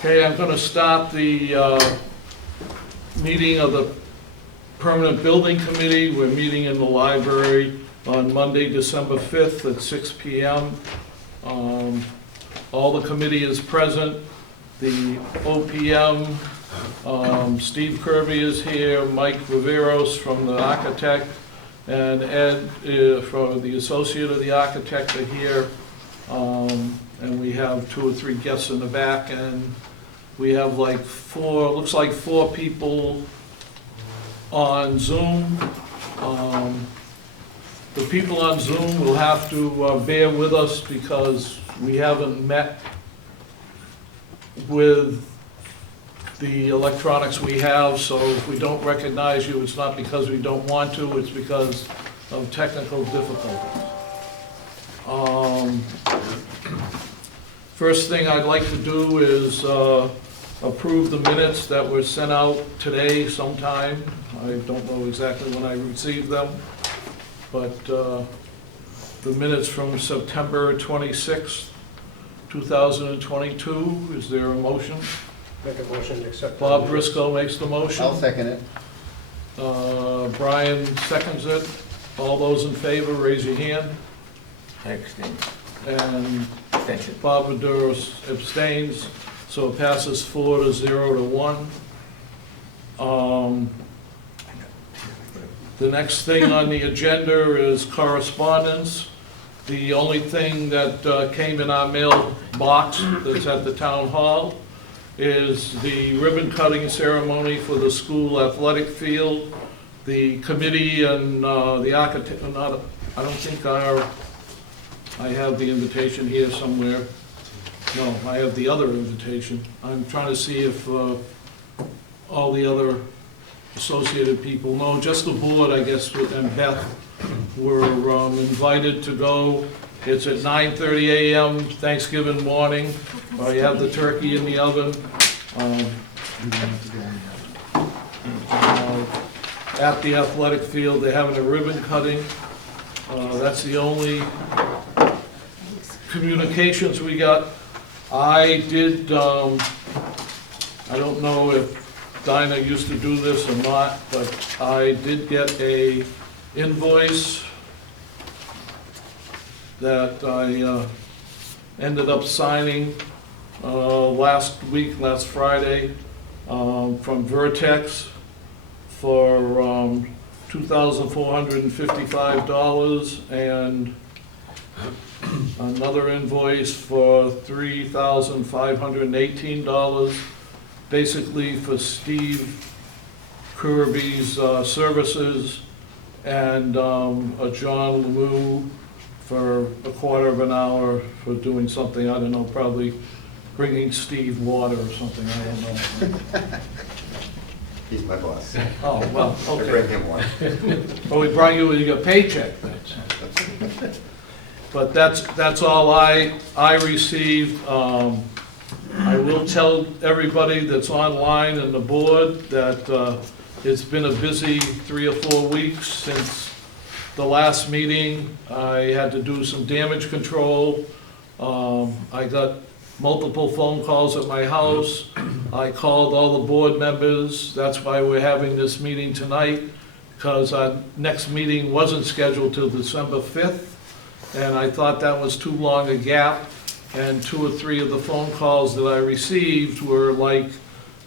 Okay, I'm going to start the meeting of the Permanent Building Committee. We're meeting in the library on Monday, December 5th at 6 p.m. All the committee is present. The OPM, Steve Kirby is here, Mike Riveros from the architect, and Ed from the associate of the architect are here. And we have 2 or 3 guests in the back, and we have like 4, looks like 4 people on Zoom. The people on Zoom will have to bear with us because we haven't met with the electronics we have, so if we don't recognize you, it's not because we don't want to, it's because of technical difficulties. First thing I'd like to do is approve the minutes that were sent out today sometime. I don't know exactly when I received them, but the minutes from September 26th, 2022. Is there a motion? Make a motion to accept. Bob Driscoll makes the motion. I'll second it. Brian seconds it. All those in favor, raise your hand. Abstain. And Abstention. Bob Maduros abstains, so it passes 4 to 0 to 1. The next thing on the agenda is correspondence. The only thing that came in our mailbox that's at the town hall is the ribbon cutting ceremony for the school athletic field. The committee and the architect, I don't think I have the invitation here somewhere. No, I have the other invitation. I'm trying to see if all the other associated people, no, just the board, I guess, and Beth were invited to go. It's at 9:30 a.m. Thanksgiving morning. You have the turkey in the oven. At the athletic field, they're having a ribbon cutting. That's the only communications we got. I did, I don't know if Dinah used to do this or not, but I did get a invoice that I ended up signing last Friday from Vertex for $2,455 and another invoice for $3,518, basically for Steve Kirby's services and a John Lemieux for a quarter of an hour for doing something, I don't know, probably bringing Steve water or something, I don't know. He's my boss. Oh, well, I okay. bring him one. Well, we brought you your paycheck then. But that's all I received. I will tell everybody that's online and the board that it's been a busy 3 or 4 weeks since the last meeting. I had to do some damage control. I got multiple phone calls at my house. I called all the board members. That's why we're having this meeting tonight, because our next meeting wasn't scheduled till December 5th. And I thought that was too long a gap, and 2 or 3 of the phone calls that I received were like,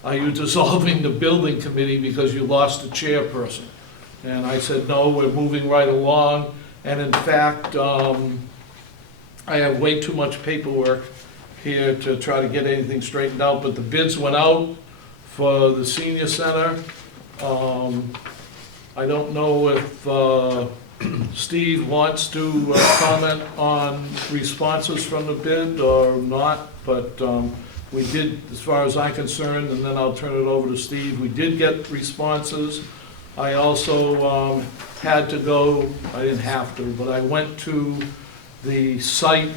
are you dissolving the building committee because you lost a chairperson? And I said, no, we're moving right along, and in fact, I have way too much paperwork here to try to get anything straightened out, but the bids went out for the senior center. I don't know if Steve wants to comment on responses from the bid or not, but we did, as far as I'm concerned, and then I'll turn it over to Steve, we did get responses. I also had to go, I didn't have to, but I went to the site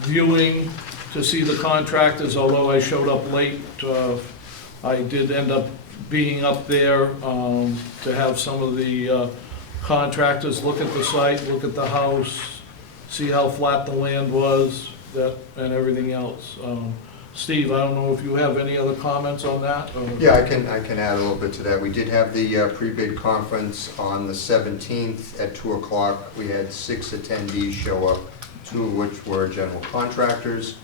viewing to see the contractors, although I showed up late. I did end up being up there to have some of the contractors look at the site, look at the house, see how flat the land was, and everything else. Steve, I don't know if you have any other comments on that? or- Yeah, I can add a little bit to that. We did have the pre-bid conference on the 17th at 2 o'clock. We had 6 attendees show up, 2 of which were general contractors.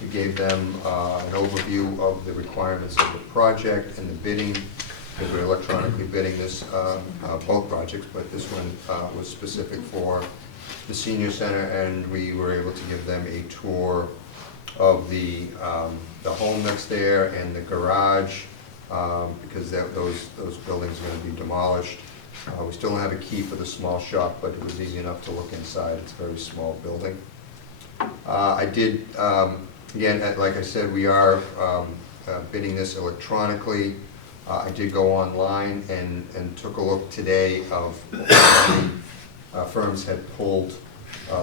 We gave them an overview of the requirements of the project and the bidding, because we're electronically bidding this, both projects, but this one was specific for the senior center, and we were able to give them a tour of the home that's there and the garage, because those buildings are going to be demolished. We still don't have a key for the small shop, but it was easy enough to look inside. It's a very small building. I did, again, like I said, we are bidding this electronically. I did go online and took a look today of the firms had pulled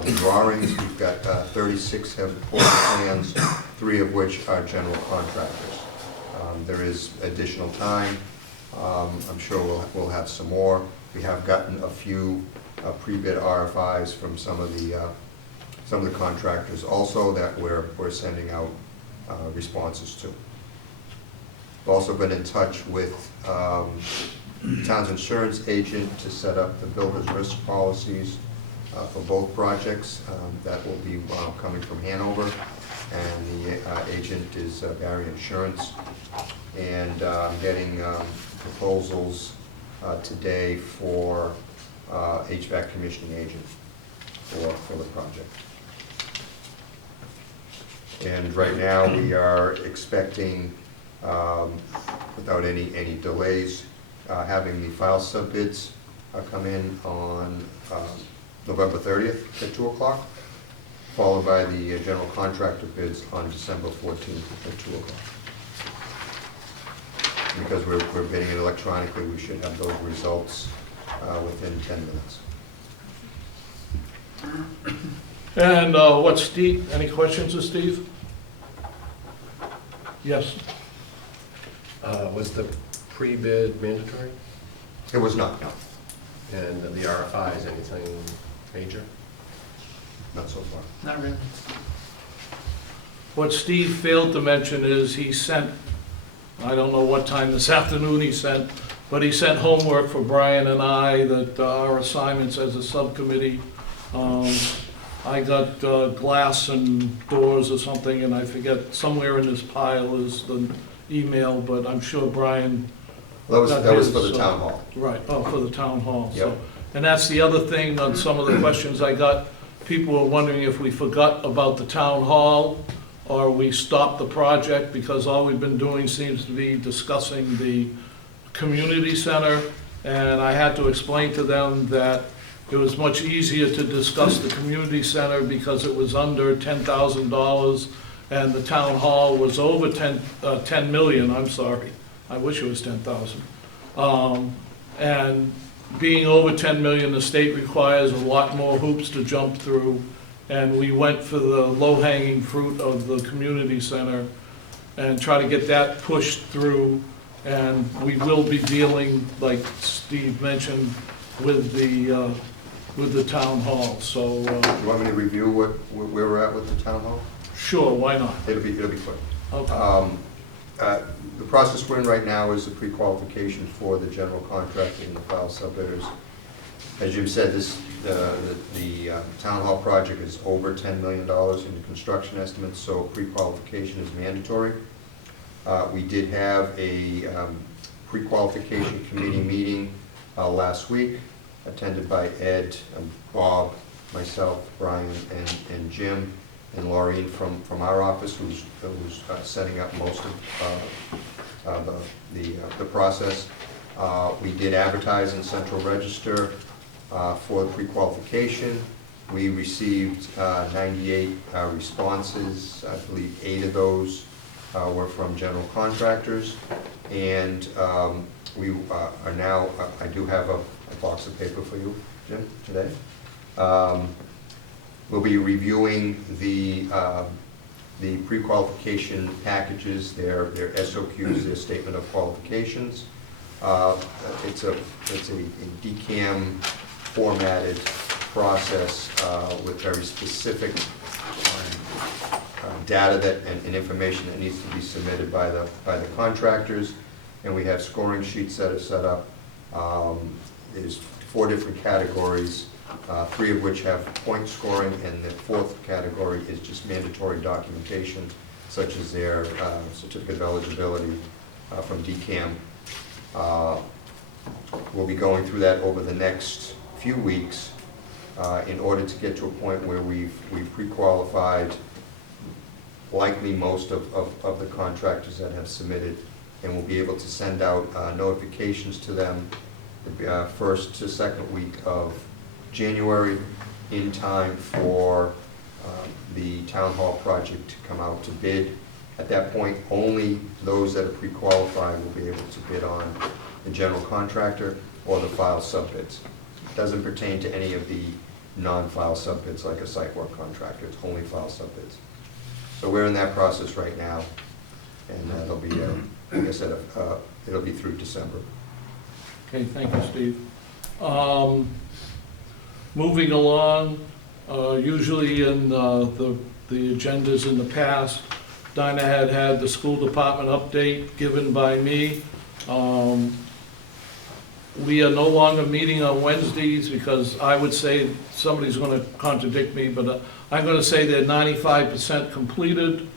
the drawings. We've got 36 have pulled the plans, 3 of which are general contractors. There is additional time. I'm sure we'll have some more. We have gotten a few pre-bid RFIs from some of the contractors also that we're sending out responses to. We've also been in touch with town's insurance agent to set up the builder's risk policies for both projects. That will be coming from Hanover, and the agent is Barry Insurance. And I'm getting proposals today for HVAC commissioning agent for the project. And right now we are expecting, without any delays, having the file subbids come in on November 30th at 2 o'clock, followed by the general contractor bids on December 14th at 2 o'clock. Because we're bidding it electronically, we should have those results within 10 minutes. And what, Steve, any questions of Steve? Yes. Was the pre-bid mandatory? It was not, no, And the RFIs, anything major? not so far. Not really. What Steve failed to mention is he sent, I don't know what time this afternoon he sent, but he sent homework for Brian and I that our assignments as a subcommittee. I got glass and doors or something, and I forget, somewhere in this pile is the email, but I'm sure Brian. That was for the His, town hall. Right, oh, for the town hall. So, Yep. and that's the other thing on some of the questions I got. People were wondering if we forgot about the town hall or we stopped the project, because all we've been doing seems to be discussing the community center. And I had to explain to them that it was much easier to discuss the community center because it was under $10,000 and the town hall was over 10 million, I'm sorry. I wish it was 10,000. And being over 10 million, the state requires a lot more hoops to jump through. And we went for the low-hanging fruit of the community center and try to get that pushed through. And we will be dealing, like Steve mentioned, with the town hall. So, Do you want me to review where we're at with the town hall? sure, why not? It'll be quick. Okay. The process we're in right now is the pre-qualification for the general contractor and the file subbidders. As Jim said, the town hall project is over $10 million in construction estimates, so pre-qualification is mandatory. We did have a pre-qualification committee meeting last week, attended by Ed, Bob, myself, Brian, and Jim, and Laureen from our office, who's setting up most of the process. We did advertise in Central Register for the pre-qualification. We received 98 responses. I believe 8 of those were from general contractors. And we are now, I do have a box of paper for you, Jim, today. We'll be reviewing the pre-qualification packages, their SOQs, their statement of qualifications. It's a DCAM formatted process with very specific data that, and information that needs to be submitted by the contractors, and we have scoring sheets that are set up. There's 4 different categories, 3 of which have point scoring, and the 4th category is just mandatory documentation, such as their certificate of eligibility from DCAM. We'll be going through that over the next few weeks in order to get to a point where we've pre-qualified likely most of the contractors that have submitted, and we'll be able to send out notifications to them the first to second week of January, in time for the town hall project to come out to bid. At that point, only those that are pre-qualified will be able to bid on the general contractor or the file subbids. It doesn't pertain to any of the non-file subbids like a site work contractor, it's only file subbids. So we're in that process right now, and there'll be, like I said, it'll be through December. Okay, thank you, Steve. Moving along, usually in the agendas in the past, Dinah had the school department update given by me. We are no longer meeting on Wednesdays because I would say, somebody's going to contradict me, but I'm going to say they're 95% completed.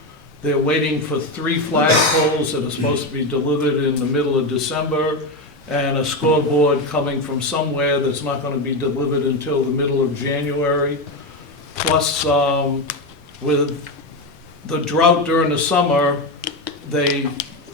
They're waiting for 3 flagpoles that are supposed to be delivered in the middle of December, and a scoreboard coming from somewhere that's not going to be delivered until the middle of January. Plus, with the drought during the summer,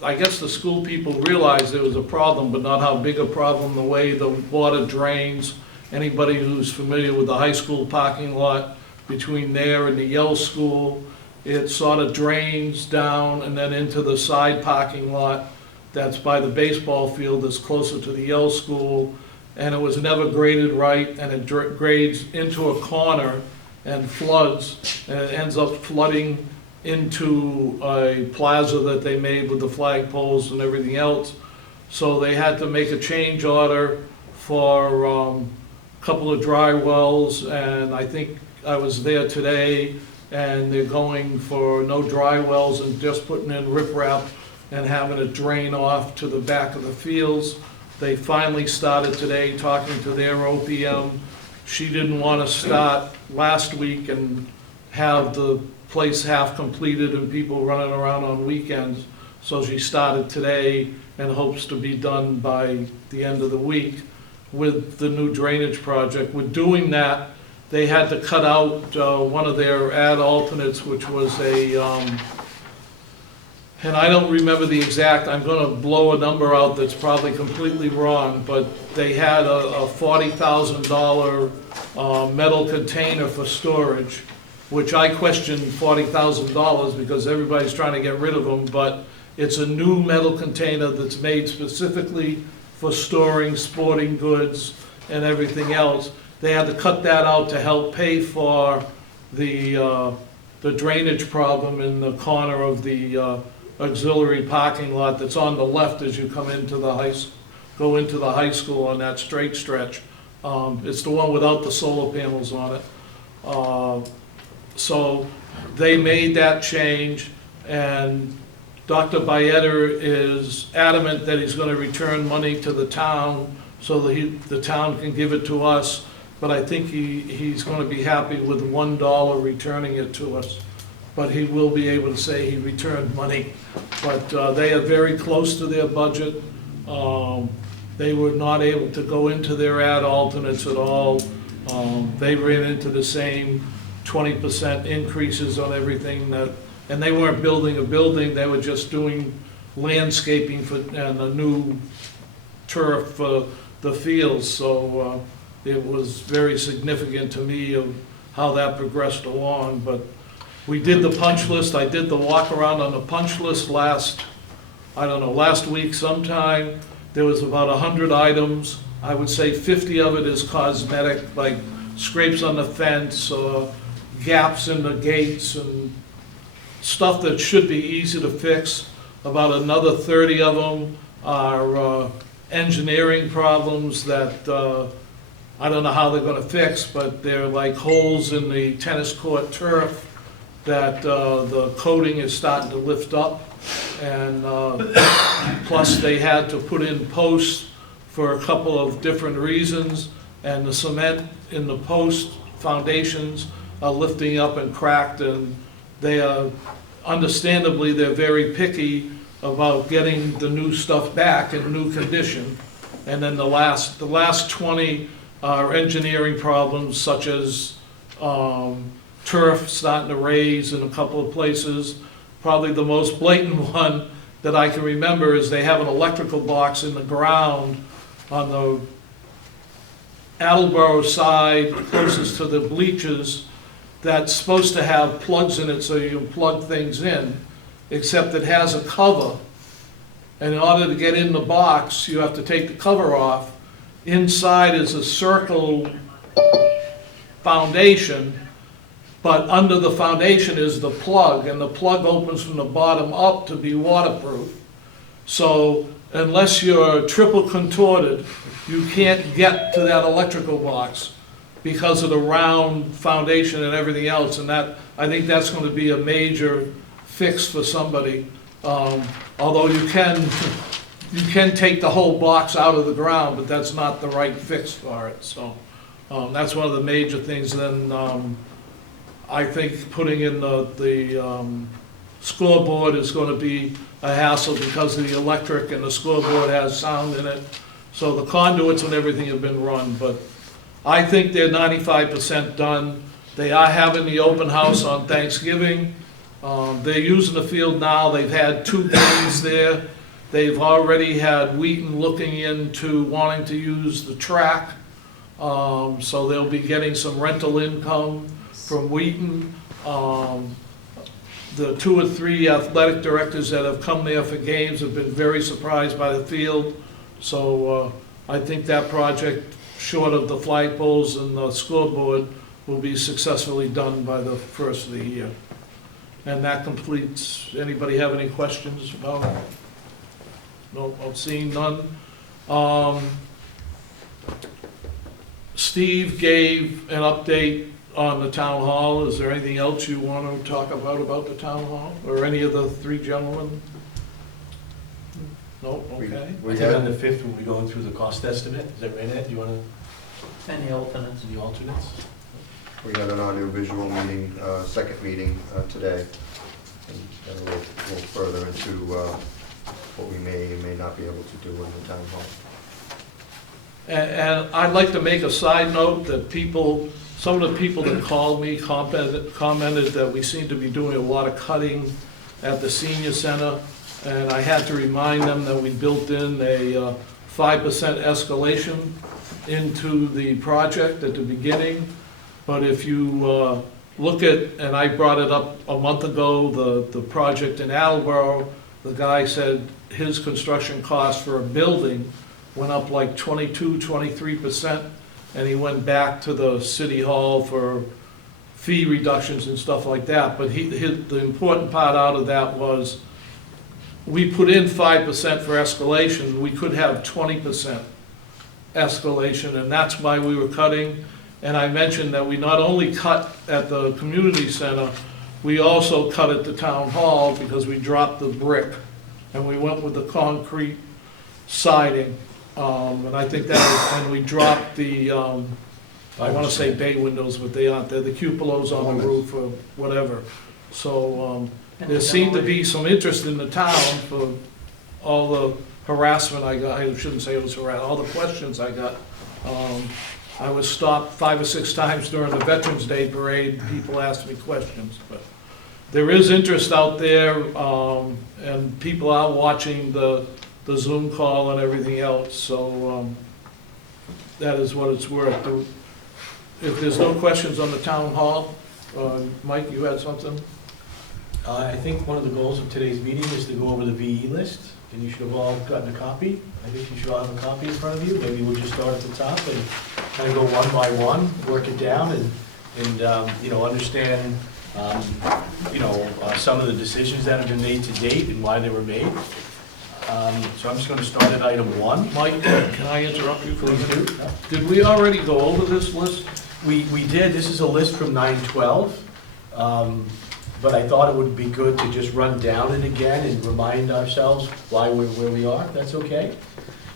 I guess the school people realized there was a problem, but not how big a problem, the way the water drains. Anybody who's familiar with the high school parking lot between there and the Yale School, it sort of drains down and then into the side parking lot that's by the baseball field that's closer to the Yale School, and it was never graded right, and it grades into a corner and floods, and it ends up flooding into a plaza that they made with the flagpoles and everything else. So they had to make a change order for a couple of dry wells, and I think I was there today, and they're going for no dry wells and just putting in riprap and having it drain off to the back of the fields. They finally started today talking to their OPM. She didn't want to start last week and have the place half completed and people running around on weekends. So she started today and hopes to be done by the end of the week with the new drainage project. With doing that, they had to cut out one of their ad alternates, which was a, and I don't remember the exact, I'm going to blow a number out that's probably completely wrong, but they had a $40,000 metal container for storage, which I questioned $40,000 because everybody's trying to get rid of them, but it's a new metal container that's made specifically for storing sporting goods and everything else. They had to cut that out to help pay for the drainage problem in the corner of the auxiliary parking lot that's on the left as you come into the go into the high school on that straight stretch. It's the one without the solar panels on it. So they made that change, and Dr. Bietter is adamant that he's going to return money to the town so that the town can give it to us, but I think he's going to be happy with $1 returning it to us. But he will be able to say he returned money. But they are very close to their budget. They were not able to go into their ad alternates at all. They ran into the same 20% increases on everything and they weren't building a building, they were just doing landscaping and a new turf for the fields. So it was very significant to me of how that progressed along. But we did the punch list. I did the walk around on the punch list last week sometime. There was about 100 items. I would say 50 of it is cosmetic, like scrapes on the fence, gaps in the gates, and stuff that should be easy to fix. About another 30 of them are engineering problems that I don't know how they're going to fix, but they're like holes in the tennis court turf that the coating is starting to lift up, and plus they had to put in posts for a couple of different reasons, and the cement in the post foundations are lifting up and cracked, and they are, understandably, they're very picky about getting the new stuff back in new condition. And then the last 20 are engineering problems, such as turf starting to raise in a couple of places. Probably the most blatant one that I can remember is they have an electrical box in the ground on the Attleboro side, closest to the bleachers, that's supposed to have plugs in it so you can plug things in, except it has a cover. And in order to get in the box, you have to take the cover off. Inside is a circle foundation, but under the foundation is the plug, and the plug opens from the bottom up to be waterproof. So unless you're triple contorted, you can't get to that electrical box because of the round foundation and everything else, and that, I think that's going to be a major fix for somebody. Although you can take the whole box out of the ground, but that's not the right fix for it, so that's one of the major things. Then I think putting in the scoreboard is going to be a hassle because of the electric, and the scoreboard has sound in it, so the conduits and everything have been run, but I think they're 95% done. They are having the open house on Thanksgiving. They're using the field now. They've had 2 games there. They've already had Wheaton looking into wanting to use the track. So they'll be getting some rental income from Wheaton. The 2 or 3 athletic directors that have come there for games have been very surprised by the field. So I think that project, short of the flagpoles and the scoreboard, will be successfully done by the first of the year. And that completes, anybody have any questions about it? No, I'm seeing none. Steve gave an update on the town hall. Is there anything else you want to talk about the town hall, or any of the 3 gentlemen? No, okay. I We think on had, the 5th, we'll be going through the cost estimate. Is that right, Ed? You want Any alternates? to, any alternates? we had an audiovisual meeting, second meeting today, and we'll further into what we may and may not be able to do in the town hall. And I'd like to make a side note that some of the people that called me commented that we seem to be doing a lot of cutting at the senior center, and I had to remind them that we built in a 5% escalation into the project at the beginning. But if you look at, and I brought it up a month ago, the project in Attleboro, the guy said his construction cost for a building went up like 23%, and he went back to the city hall for fee reductions and stuff like that. But the important part out of that was, we put in 5% for escalation, we could have 20% escalation, and that's why we were cutting. And I mentioned that we not only cut at the community center, we also cut at the town hall because we dropped the brick, and we went with the concrete siding. And I think that, and we dropped the, I want to say bay windows, but they aren't, they're the cupolas on the roof or whatever. So there seemed to be some interest in the town for all the harassment I got. I shouldn't say it was harassment, all the questions I got. I was stopped 5 or 6 times during the Veterans Day parade. People asked me questions, but there is interest out there, and people are watching the Zoom call and everything else, so that is what it's worth. If there's no questions on the town hall, Mike, you had something? I think one of the goals of today's meeting is to go over the VE list, and you should have all gotten a copy. I think you should all have a copy in front of you. Maybe we'll just start at the top and kind of go one by one, work it down, and understand, some of the decisions that have been made to date and why they were made. So I'm just going to start at item 1. Mike, can I interrupt you for a Please minute? do. Did we already go over this list? We did. This is a list from 9/12. but I thought it would be good to just run down it again and remind ourselves why we're where we are, if that's okay?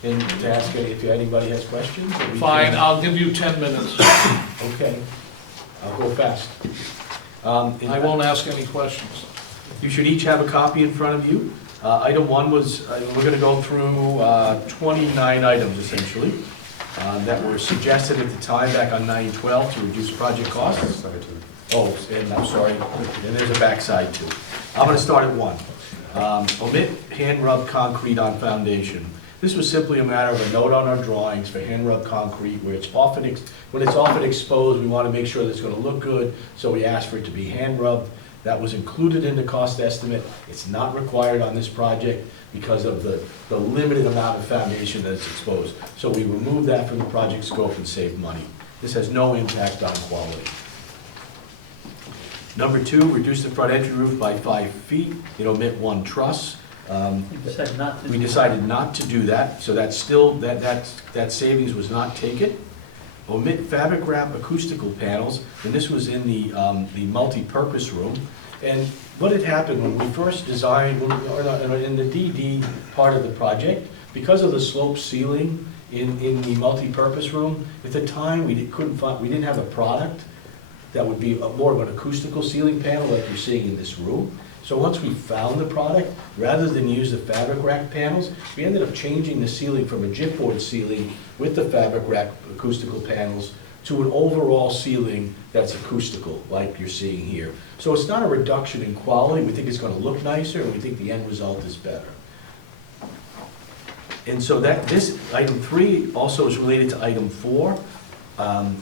And to ask if anybody has questions. or we Fine, can- I'll give you 10 minutes. Okay, I'll go fast. And I won't ask any questions. You should each have a copy in front of you. Item one was, we're gonna go through 29 items essentially that were suggested at the time back on 9/12 to reduce project costs. Sorry to- Oh, and I'm sorry, and there's a backside too. I'm gonna start at one. Omit hand rub concrete on foundation. This was simply a matter of a note on our drawings for hand rub concrete where it's often, when it's often exposed, we wanna make sure that it's gonna look good, so we asked for it to be hand rubbed. That was included in the cost estimate. It's not required on this project because of the limited amount of foundation that's exposed. So we removed that from the project scope and saved money. This has no impact on quality. Number two, reduce the front entry roof by 5 feet. It omit one truss. You decided not to. We decided not to do that, so that's still, that savings was not taken. Omit fabric wrap acoustical panels, and this was in the multi-purpose room. And what had happened when we first designed, in the DD part of the project, because of the slope ceiling in the multi-purpose room, at the time, we didn't have a product that would be more of an acoustical ceiling panel like you're seeing in this room. So once we found the product, rather than use the fabric rack panels, we ended up changing the ceiling from a gypboard ceiling with the fabric rack acoustical panels to an overall ceiling that's acoustical, like you're seeing here. So it's not a reduction in quality, we think it's gonna look nicer, and we think the end result is better. And so this, item 3, also is related to item 4.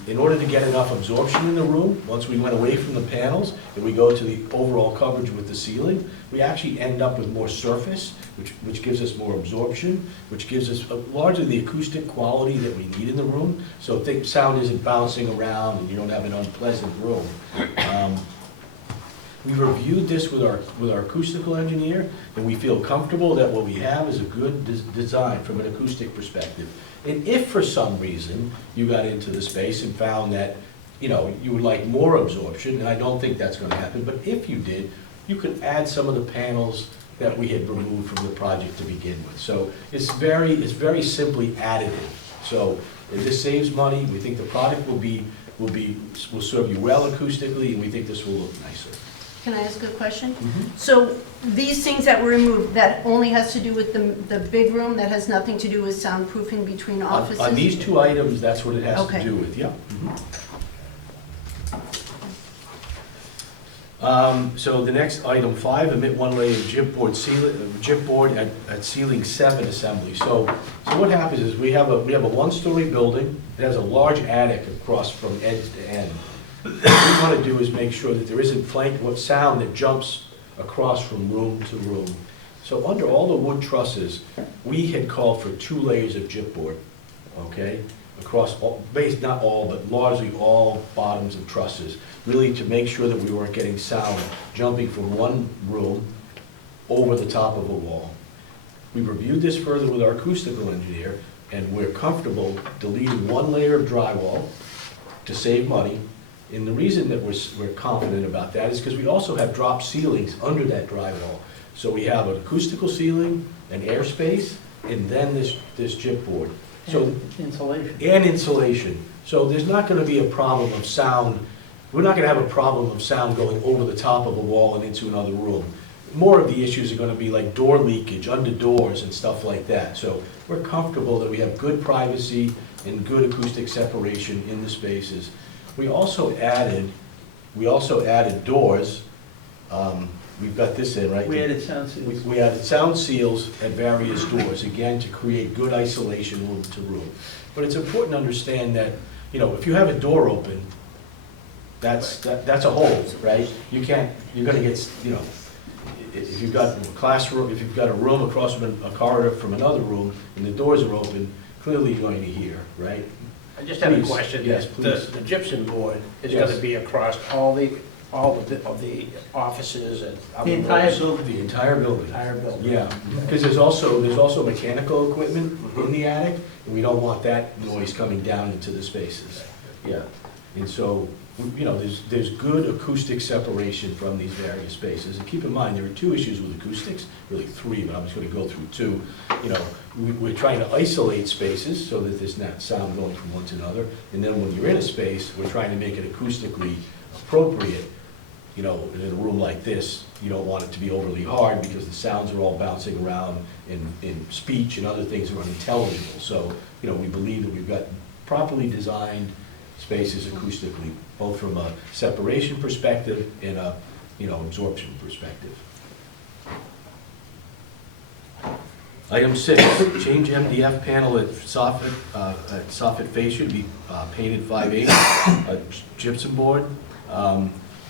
In order to get enough absorption in the room, once we went away from the panels and we go to the overall coverage with the ceiling, we actually end up with more surface, which gives us more absorption, which gives us largely the acoustic quality that we need in the room. So think sound isn't bouncing around and you don't have an unpleasant room. We reviewed this with our acoustical engineer, and we feel comfortable that what we have is a good design from an acoustic perspective. And if for some reason you got into the space and found that, you know, you would like more absorption, and I don't think that's gonna happen, but if you did, you could add some of the panels that we had removed from the project to begin with. So it's very simply additive. So this saves money, we think the product will serve you well acoustically, and we think this will look nicer. Can I ask a question? So these things that were removed, that only has to do with the big room, that has nothing to do with soundproofing between offices? On these 2 items, that's what it has to Okay. do with, yep. So the next item 5, omit 1 layer of gypboard at ceiling 7 assembly. So what happens is we have a 1-story building, it has a large attic across from edge to end. What we want to do is make sure that there isn't sound that jumps across from room to room. So under all the wood trusses, we had called for 2 layers of gypboard, okay? Across all, not all, but largely all bottoms of trusses, really to make sure that we weren't getting sound jumping from one room over the top of a wall. We reviewed this further with our acoustical engineer, and we're comfortable deleting 1 layer of drywall to save money. And the reason that we're confident about that is because we also have drop ceilings under that drywall. So we have an acoustical ceiling, an airspace, and then this gypboard. So, And insulation. and insulation. So there's not gonna be a problem of sound, we're not gonna have a problem of sound going over the top of a wall and into another room. More of the issues are gonna be like door leakage, under doors and stuff like that. So we're comfortable that we have good privacy and good acoustic separation in the spaces. We also added doors, we've got this in, right? We added sound seals. We added sound seals at various doors, again, to create good isolation room to room. But it's important to understand that, you know, if you have a door open, that's a hole, right? You're gonna get, you know, if you've got a classroom, if you've got a room across from a corridor from another room, and the doors are open, clearly you're going to hear, right? I just have a Please. question. Yes, please. The gypsum board is Yes. gonna be across all of the offices and. The entire windows? building. The entire building. Entire building. Yeah, because there's also mechanical equipment in the attic, and we don't want that noise coming down into the spaces. Yeah, and so there's good acoustic separation from these various spaces. And keep in mind, there are two issues with acoustics, really three, but I'm just gonna go through two. We're trying to isolate spaces so that there's not sound going from one to another. And then when you're in a space, we're trying to make it acoustically appropriate. In a room like this, you don't want it to be overly hard because the sounds are all bouncing around and speech and other things are unintelligible. So, we believe that we've got properly designed spaces acoustically, both from a separation perspective and a, absorption perspective. Item 6, change MDF panel at soffit fascia to be painted 5/8 gypsum board.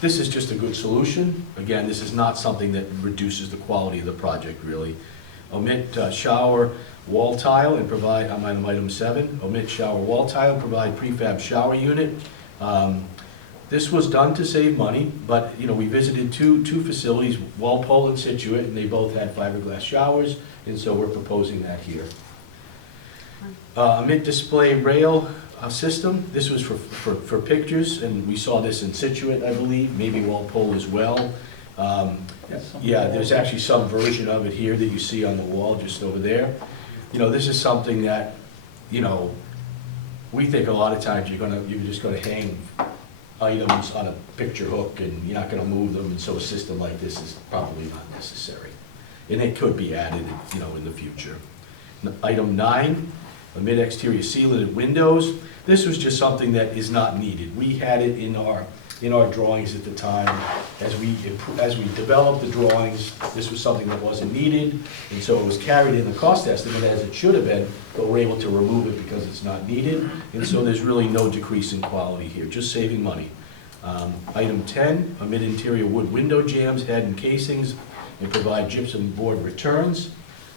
This is just a good solution. Again, this is not something that reduces the quality of the project, really. Omit shower wall tile and provide, I'm on item 7, omit shower wall tile and provide prefab shower unit. This was done to save money, but, we visited two facilities, Walpole and Situate, and they both had fiberglass showers, and so we're proposing that here. Omit display rail system. This was for pictures, and we saw this in Situate, I believe, maybe Walpole as well. Yeah, there's actually some version of it here that you see on the wall just over there. This is something that, we think a lot of times you're just gonna hang items on a picture hook and you're not gonna move them, and so a system like this is probably not necessary. And it could be added, in the future. Item 9, omit exterior sealant and windows. This was just something that is not needed. We had it in our drawings at the time. As we developed the drawings, this was something that wasn't needed, and so it was carried in the cost estimate as it should have been, but we're able to remove it because it's not needed, and so there's really no decrease in quality here, just saving money. Item 10, omit interior wood window jambs, head and casings, and provide gypsum board returns.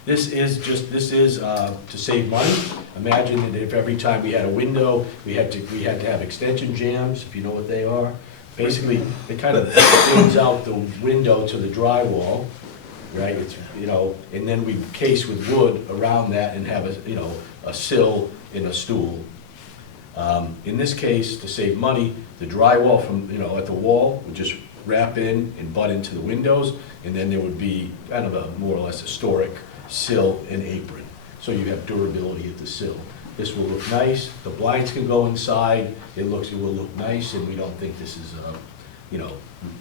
This is to save money. Imagine that if every time we had a window, we had to have extension jambs, if you know what they are. Basically, it kind of thins out the window to the drywall, right? And then we case with wood around that and have a sill and a stool. In this case, to save money, the drywall from, at the wall would just wrap in and butt into the windows, and then there would be kind of a more or less historic sill and apron. So you have durability at the sill. This will look nice, the blinds can go inside, it will look nice, and we don't think this is,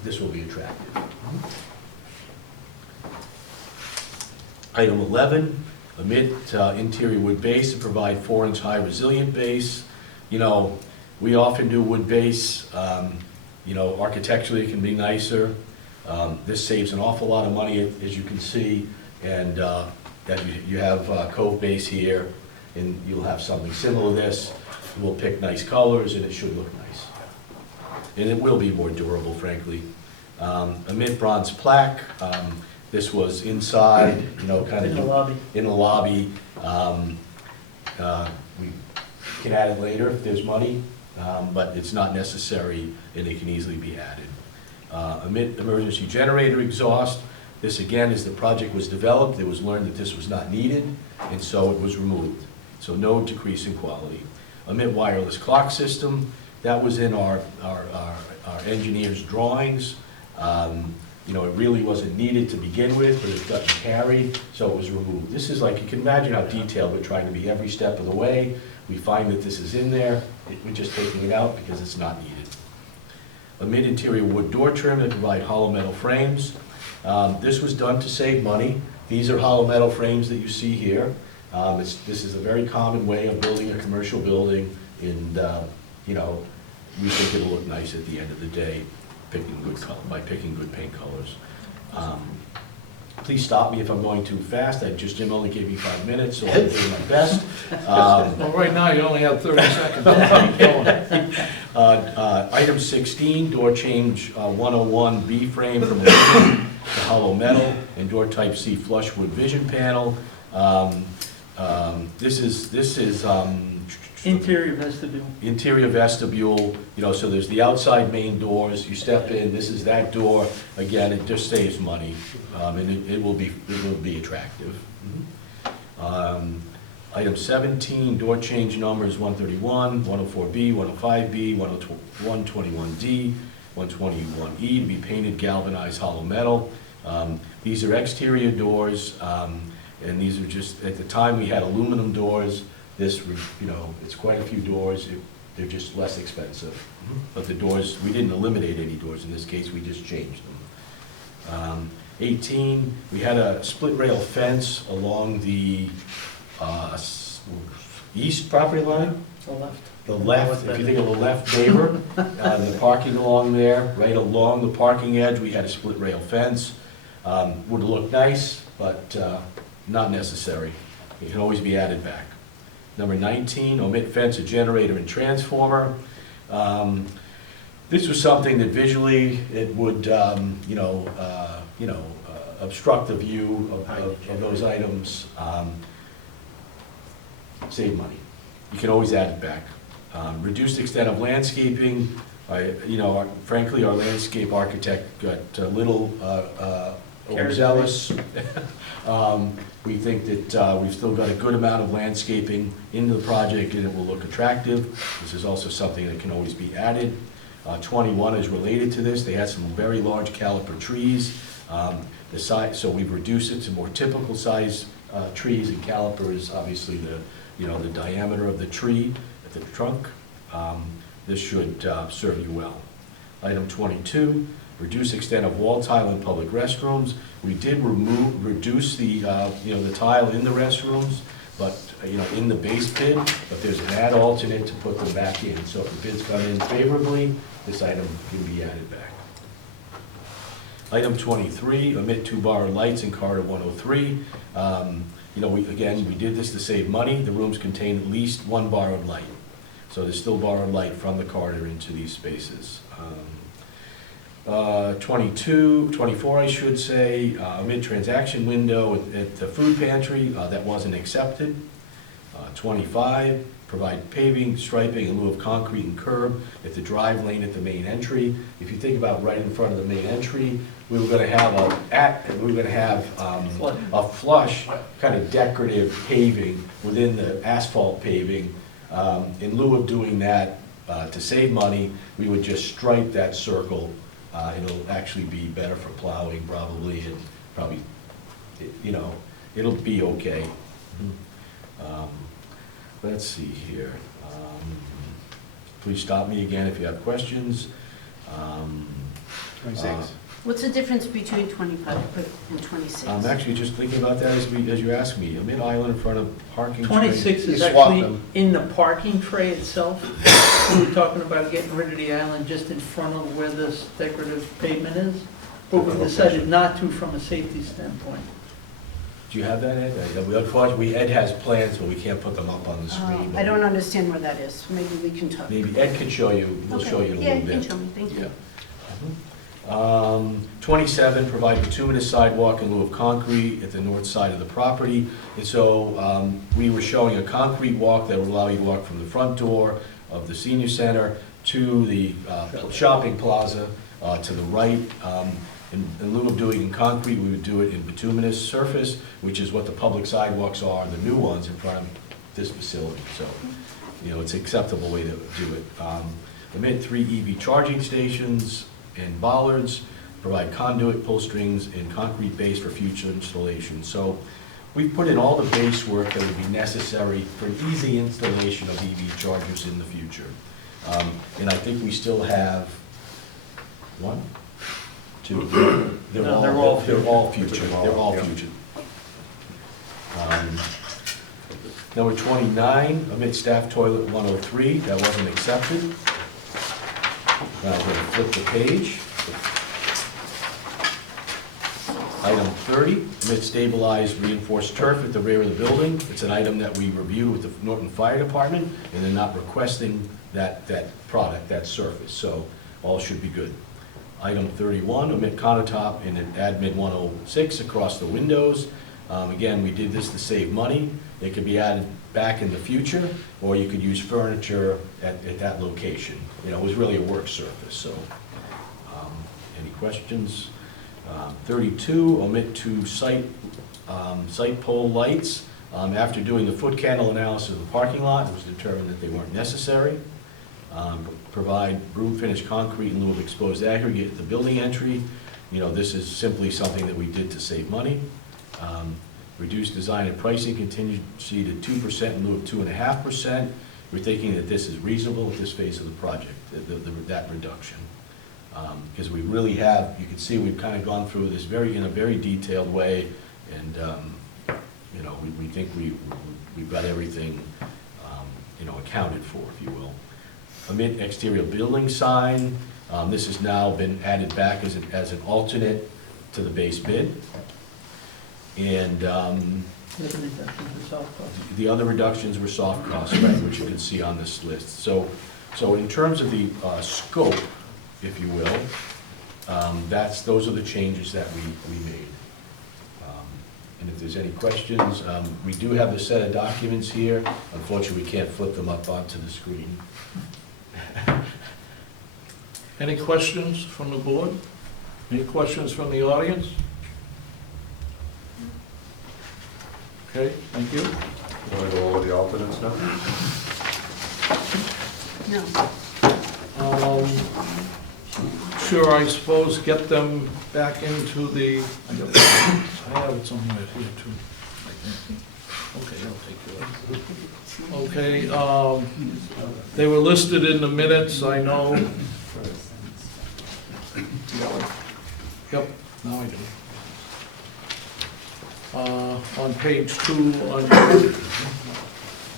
this will be attractive. Item 11, omit interior wood base to provide 4-inch high resilient base. We often do wood base, architecturally it can be nicer. This saves an awful lot of money, as you can see, and that you have cove base here, and you'll have something similar to this. We'll pick nice colors, and it should look nice. And it will be more durable, frankly. Omit bronze plaque. This was inside, kind of In the lobby. in the lobby. We can add it later if there's money, but it's not necessary, and it can easily be added. Omit emergency generator exhaust. This, again, as the project was developed, it was learned that this was not needed, and so it was removed. So no decrease in quality. Omit wireless clock system. That was in our engineer's drawings. It really wasn't needed to begin with, but it got carried, so it was removed. This is like, you can imagine how detailed we're trying to be every step of the way. We find that this is in there, we're just taking it out because it's not needed. Omit interior wood door trim to provide hollow metal frames. This was done to save money. These are hollow metal frames that you see here. This is a very common way of building a commercial building, and we think it'll look nice at the end of the day by picking good paint colors. Please stop me if I'm going too fast. Jim only gave me 5 minutes, so I'll do my best. Well, right now, you only have 30 seconds. Item 16, door change 101B frame from aluminum to hollow metal, and door type C flush wood vision panel. This is Interior vestibule. interior vestibule, so there's the outside main doors, you step in, this is that door. Again, it just saves money, and it will be attractive. Item 17, door change numbers 131, 104B, 105B, 121D, 121E to be painted galvanized hollow metal. These are exterior doors, and these are just, at the time we had aluminum doors. This, it's quite a few doors. They're just less expensive. But the doors, we didn't eliminate any doors. In this case, we just changed them. 18, we had a split rail fence along the east property line. The left. The left, if you think of the left neighbor, the parking along there, right along the parking edge, we had a split rail fence. Would look nice, but not necessary. It can always be added back. Number 19, omit fence, a generator and transformer. This was something that visually it would, obstruct the view of those items. Save money. You can always add it back. Reduced extent of landscaping. Frankly, our landscape architect got a little overzealous. We think that we've still got a good amount of landscaping into the project and it will look attractive. This is also something that can always be added. 21 is related to this. They had some very large caliper trees. The size, so we've reduced it to more typical size trees, and caliper is obviously the diameter of the tree at the trunk. This should serve you well. Item 22, reduce extent of wall tile in public restrooms. We did reduce the tile in the restrooms, but in the base bid, but there's an add alternate to put them back in. So if the bids come in favorably, this item can be added back. Item 23, omit 2 borrowed lights in corridor 103. We did this to save money. The rooms contain at least 1 borrowed light. So there's still borrowed light from the corridor into these spaces. 24, I should say, omit transaction window at the food pantry. That wasn't accepted. 25, provide paving, striping in lieu of concrete and curb at the drive lane at the main entry. If you think about right in front of the main entry, we were going to have a flush kind of decorative paving within the asphalt paving. In lieu of doing that, to save money, we would just stripe that circle. It'll actually be better for plowing probably, and probably, it'll be okay. Let's see here. Please stop me again if you have questions. 26. What's the difference between 25 and 26? I'm actually just thinking about that as you asked me. A mid-island in front of parking. 26 You is swap actually them. in the parking tray itself. We were talking about getting rid of the island just in front of where this decorative pavement is, but we decided not to from a safety standpoint. Do you have that, Ed? Unfortunately, Ed has plans, but we can't put them up on the screen. I don't understand where that is. Maybe we can talk. Maybe Ed can show you, we'll Okay. show you in a Yeah, little bit. you can show me, thank you. Yeah. 27, provide bituminous sidewalk in lieu of concrete at the north side of the property. And so we were showing a concrete walk that would allow you to walk from the front door of the senior center to the shopping plaza to the right. In lieu of doing it in concrete, we would do it in bituminous surface, which is what the public sidewalks are, the new ones in front of this facility. So, it's an acceptable way to do it. Omit 3 EV charging stations and bollards, provide conduit, pull strings, and concrete base for future installation. So we've put in all the base work that would be necessary for an easy installation of EV chargers in the future. And I think we still have 1, 2, they're No, all they're future. all future. They're all Yeah. future. Number 29, omit staff toilet 103, that wasn't accepted. Now I'm going to flip the page. Item 30, omit stabilized reinforced turf at the rear of the building. It's an item that we reviewed with the Norton Fire Department, and they're not requesting that product, that surface, so all should be good. Item 31, omit countertop and an admin 106 across the windows. Again, we did this to save money. It could be added back in the future, or you could use furniture at that location. It was really a work surface, so. Any questions? 32, omit 2 site pole lights After doing the foot candle analysis of the parking lot, it was determined that they weren't necessary. Provide room finished concrete in lieu of exposed aggregate at the building entry. You know, this is simply something that we did to save money. Reduce design and pricing contingency to 2% in lieu of 2.5%. We're thinking that this is reasonable at this phase of the project, that reduction. Because we really have, you can see we've kind of gone through this in a very detailed way, and you know, we think we've got everything you know, accounted for, if you will. Omit exterior building sign. This has now been added back as an alternate to the base bid. And the other reductions were soft costs, right, which you can see on this list. So in terms of the scope, if you will, those are the changes that we made. And if there's any questions, we do have a set of documents here. Unfortunately, we can't flip them up onto the screen. Any questions from the board? Any questions from the audience? Okay, thank you. Want to go over the alternates now? No. Sure, I suppose get them back into the, I have it somewhere here too. Okay, I'll take yours. Okay, they were listed in the minutes, I know. Yep, now I do. On page 2,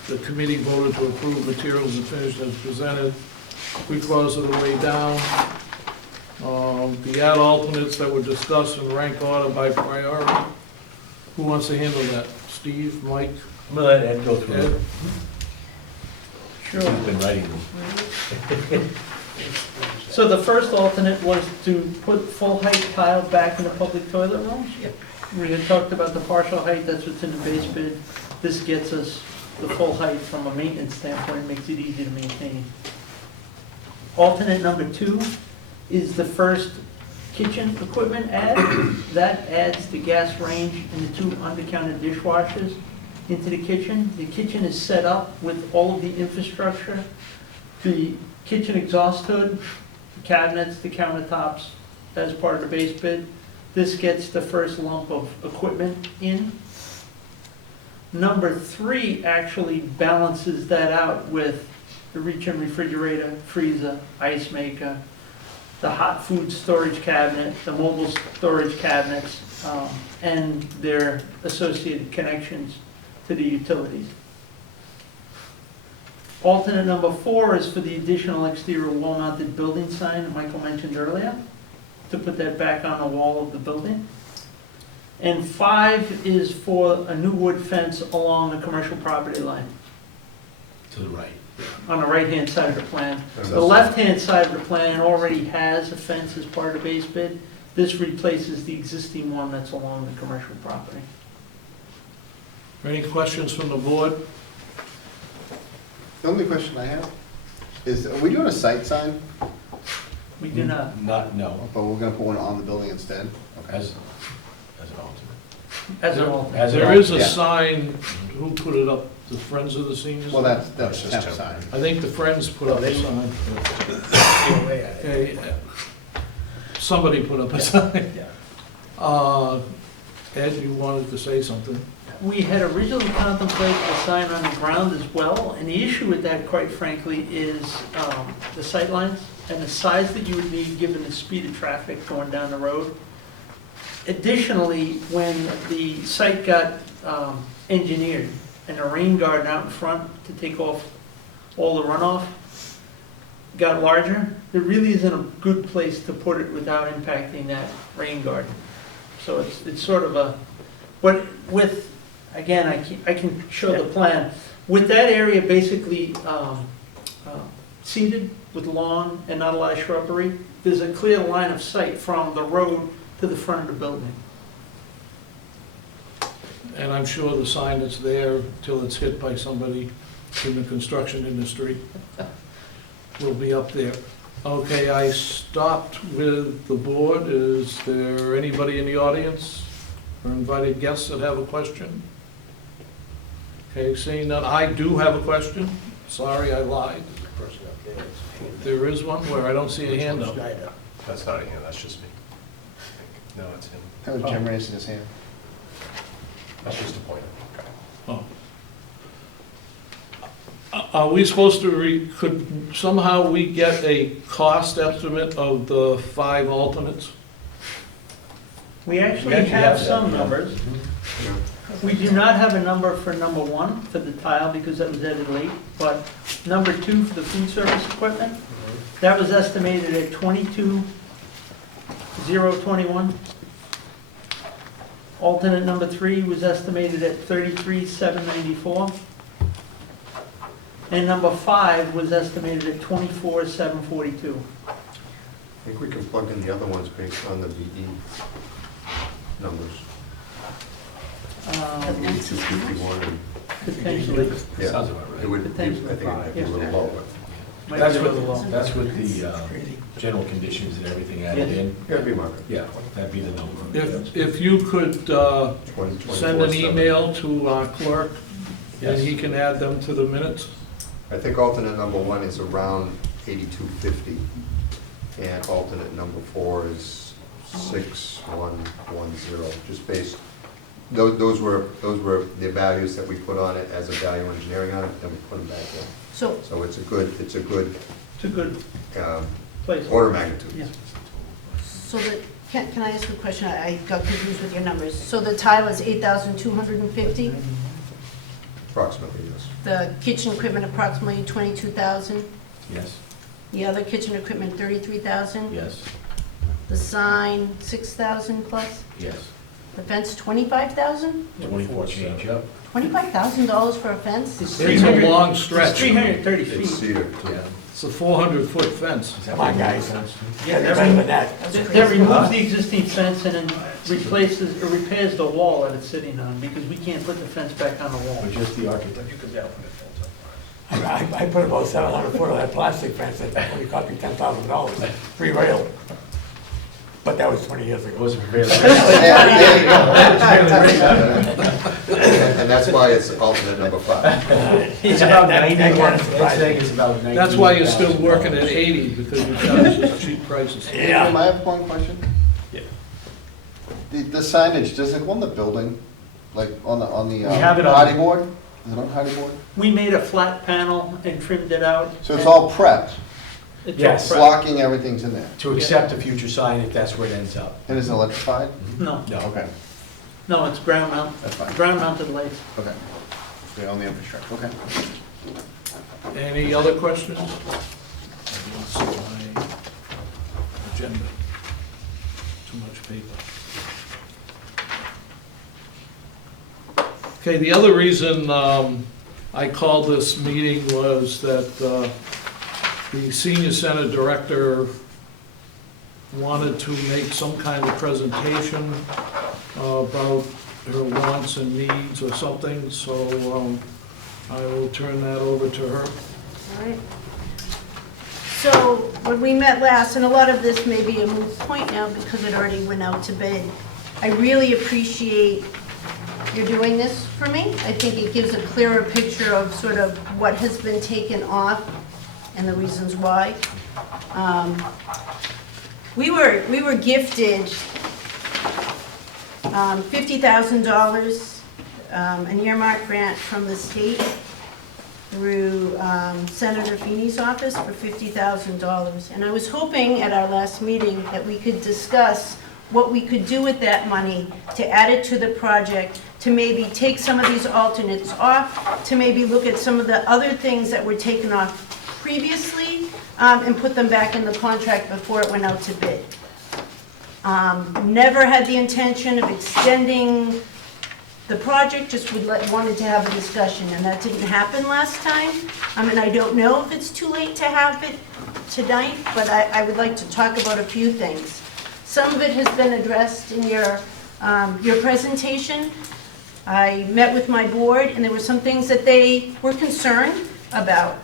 the committee voted to approve materials and finish as presented. 3/4 of the way down. The ad alternates that were discussed in rank order by priority. Who wants to handle that? Steve, Mike, I'm gonna let Ed go through Ed? it. Sure. He's been writing them. So the first alternate was to put full height tile back in the public toilet rooms? Yep. We had talked about the partial height, that's what's in the base bid. This gets us the full height from a maintenance standpoint, makes it easy to maintain. Alternate number 2 is the first kitchen equipment add. That adds the gas range and the 2 undercounted dishwashers into the kitchen. The kitchen is set up with all of the infrastructure, the kitchen exhaust hood, the cabinets, the countertops, as part of the base bid. This gets the first lump of equipment in. Number 3 actually balances that out with the reach-in refrigerator, freezer, ice maker, the hot food storage cabinet, the mobile storage cabinets, and their associated connections to the utilities. Alternate number 4 is for the additional exterior wall-mounted building sign that Michael mentioned earlier, to put that back on the wall of the building. And 5 is for a new wood fence along the commercial property line, To the right. on the right-hand side of the plan. The left-hand side of the plan already has a fence as part of the base bid. This replaces the existing one that's along the commercial property. Any questions from the board? The only question I have is, are we doing a site sign, We do not, No, but we're gonna put one on the building instead? Okay. as an alternate. as a whole. As an There is a Yeah. sign, who put it up? The Friends of the Seniors? Well, that's That's just temp temp. sign. I think the Friends put up a sign. Okay, somebody put up a sign. Ed, you wanted to say something? We had originally contemplated a sign on the ground as well, and the issue with that, quite frankly, is the sightlines and the size that you would need given the speed of traffic going down the road. Additionally, when the site got engineered and a rain garden out in front to take off all the runoff got larger, there really isn't a good place to put it without impacting that rain garden. So it's sort of a, but with, again, I can show the plan. With that area basically seeded with lawn and not a lot of shrubbery, there's a clear line of sight from the road to the front of the building. And I'm sure the sign that's there till it's hit by somebody in the construction industry will be up there. Okay, I stopped with the board. Is there anybody in the audience or invited guests that have a question? Okay, seeing none, I do have a question. Sorry, I lied. There is one where I don't see a hand up. That's not him, that's just me. No, it's him. That was Jim raising his hand. That's just a point. Okay. Oh. Are we supposed to, could somehow we get a cost estimate of the 5 alternates? We actually actually have have that, some yeah. numbers. Yeah. We do not have a number for number 1 for the tile because that was added late, but number 2 for the food service equipment, that was estimated at 22,021. Alternate number 3 was estimated at 33,794. And number 5 was estimated at 24,742. I think we can plug in the other ones based on the VE numbers. 8251 and, Potentially. yeah. Sounds about It right. would, I think it might be a little low, but Might That's be a with, little low. that's with the general conditions and everything added Yes. in. it'd be market. Yeah, that'd be the number. If you could 20, send an 24/7. email to our clerk, and Yes. he can add them to the minutes. I think alternate number 1 is around 8250, and alternate number 4 is 6110, just based, those were the values that we put on it as a value engineering on it, then we put them back in. So, So it's a good It's a good place. order of magnitude. Yeah. so can I ask a question? I got confused with your numbers. So the tile is 8,250, Approximately, yes. the kitchen equipment approximately 22,000, Yes, the other kitchen equipment 33,000, yes, the sign 6,000 plus, yes. the fence 25,000? 24 change up. $25,000 for a fence? It's a long stretch. It's 330 It's feet. cedar. Yeah. It's a 400-foot fence. Come on, guys. Yeah, Get better than that. That removes the existing fence and then replaces, or repairs the wall that it's sitting on, because we can't put the fence back on the wall. But just the architect. I put about 700 foot of that plastic fence that only cost me $10,000, 3 rail. But that was 20 years It ago. wasn't very. And that's why it's alternate number 5. It's about That 91, kind of Ed's saying it's about 91. That's why you're still working at 80, because you charge us cheap prices. Yeah. I have one question. Yeah. The signage, does it go on the building, like on the have it on- hardy board? Is it on hardy board? We made a flat panel and trimmed it out. So it's all prepped, It's all Yes. prepped. blocking everything's in there, To accept a future sign if that's where it ends up. and it's electrified? No, No. Okay, no, it's ground mount, that's fine, ground mounted lights. okay. We own the infrastructure, okay. Any other questions? I don't see my agenda. Too much paper. Okay, the other reason I called this meeting was that the senior center director wanted to make some kind of presentation about her wants and needs or something, so I will turn that over to her. All right. So when we met last, and a lot of this may be a moot point now because it already went out to bid, I really appreciate you're doing this for me. I think it gives a clearer picture of sort of what has been taken off and the reasons why. We were gifted $50,000, an earmark grant from the state through Senator Feeney's office for $50,000. And I was hoping at our last meeting that we could discuss what we could do with that money to add it to the project, to maybe take some of these alternates off, to maybe look at some of the other things that were taken off previously, and put them back in the contract before it went out to bid. Never had the intention of extending the project, just wanted to have a discussion, and that didn't happen last time. And I don't know if it's too late to have it tonight, but I would like to talk about a few things. Some of it has been addressed in your presentation. I met with my board, and there were some things that they were concerned about.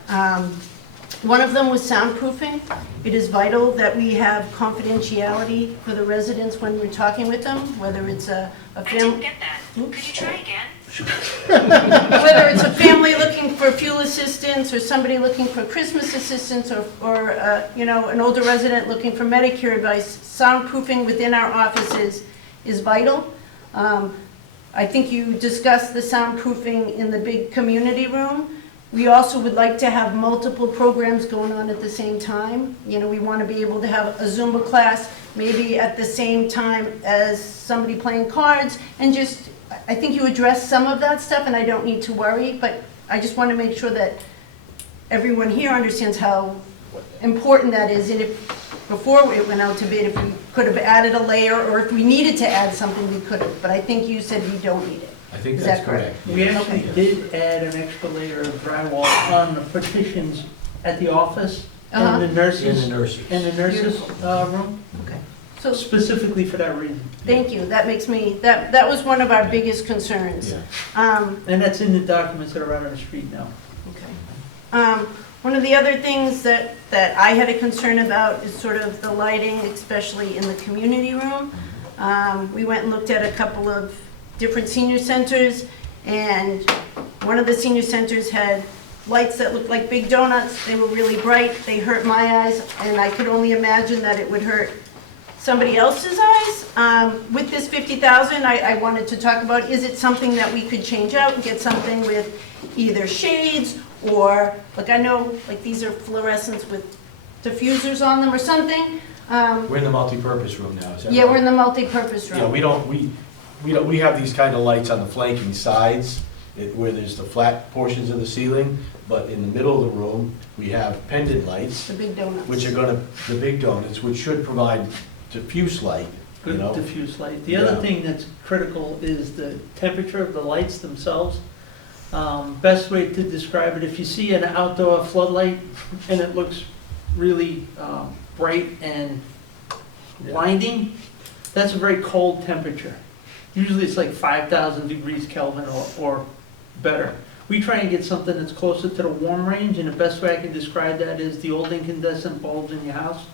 One of them was soundproofing. It is vital that we have confidentiality for the residents when we're talking with them, whether it's a I family. didn't get that. Could you try again? Well, whether it's a family looking for fuel assistance, or somebody looking for Christmas assistance, or you know, an older resident looking for Medicare advice, soundproofing within our offices is vital. I think you discussed the soundproofing in the big community room. We also would like to have multiple programs going on at the same time. You know, we want to be able to have a Zumba class, maybe at the same time as somebody playing cards, and just, I think you addressed some of that stuff, and I don't need to worry, but I just want to make sure that everyone here understands how important that is, and if, before it went out to bid, if we could have added a layer, or if we needed to add something, we could have, but I think you said we don't need it. I think Is that's that correct? correct. We actually did add an extra layer of drywall on the partitions at the office and the In nurses, the nurses. and the nurses' room, Okay. So, specifically for that reason. thank you, that makes me, that was one of our biggest concerns. Yeah. And that's in the documents that are out on the street now. Okay. One of the other things that I had a concern about is sort of the lighting, especially in the community room. We went and looked at a couple of different senior centers, and one of the senior centers had lights that looked like big donuts. They were really bright, they hurt my eyes, and I could only imagine that it would hurt somebody else's eyes. With this 50,000, I wanted to talk about, is it something that we could change out and get something with either shades, or, like, I know, like, these are fluorescents with diffusers on them or something. We're in the multi-purpose room now, is that Yeah, right? we're in the multi-purpose room. Yeah, we have these kind of lights on the flanking sides, where there's the flat portions of the ceiling, but in the middle of the room, we have pendant lights, The big donuts. which are gonna, the big donuts, which should provide diffuse light, you Good know? diffuse light. The other Yeah. thing that's critical is the temperature of the lights themselves. Best way to describe it, if you see an outdoor floodlight and it looks really bright and blinding, that's a very cold temperature. Usually it's like 5,000 degrees Kelvin or better. We try and get something that's closer to the warm range, and the best way I can describe that is the old incandescent bulbs in your house.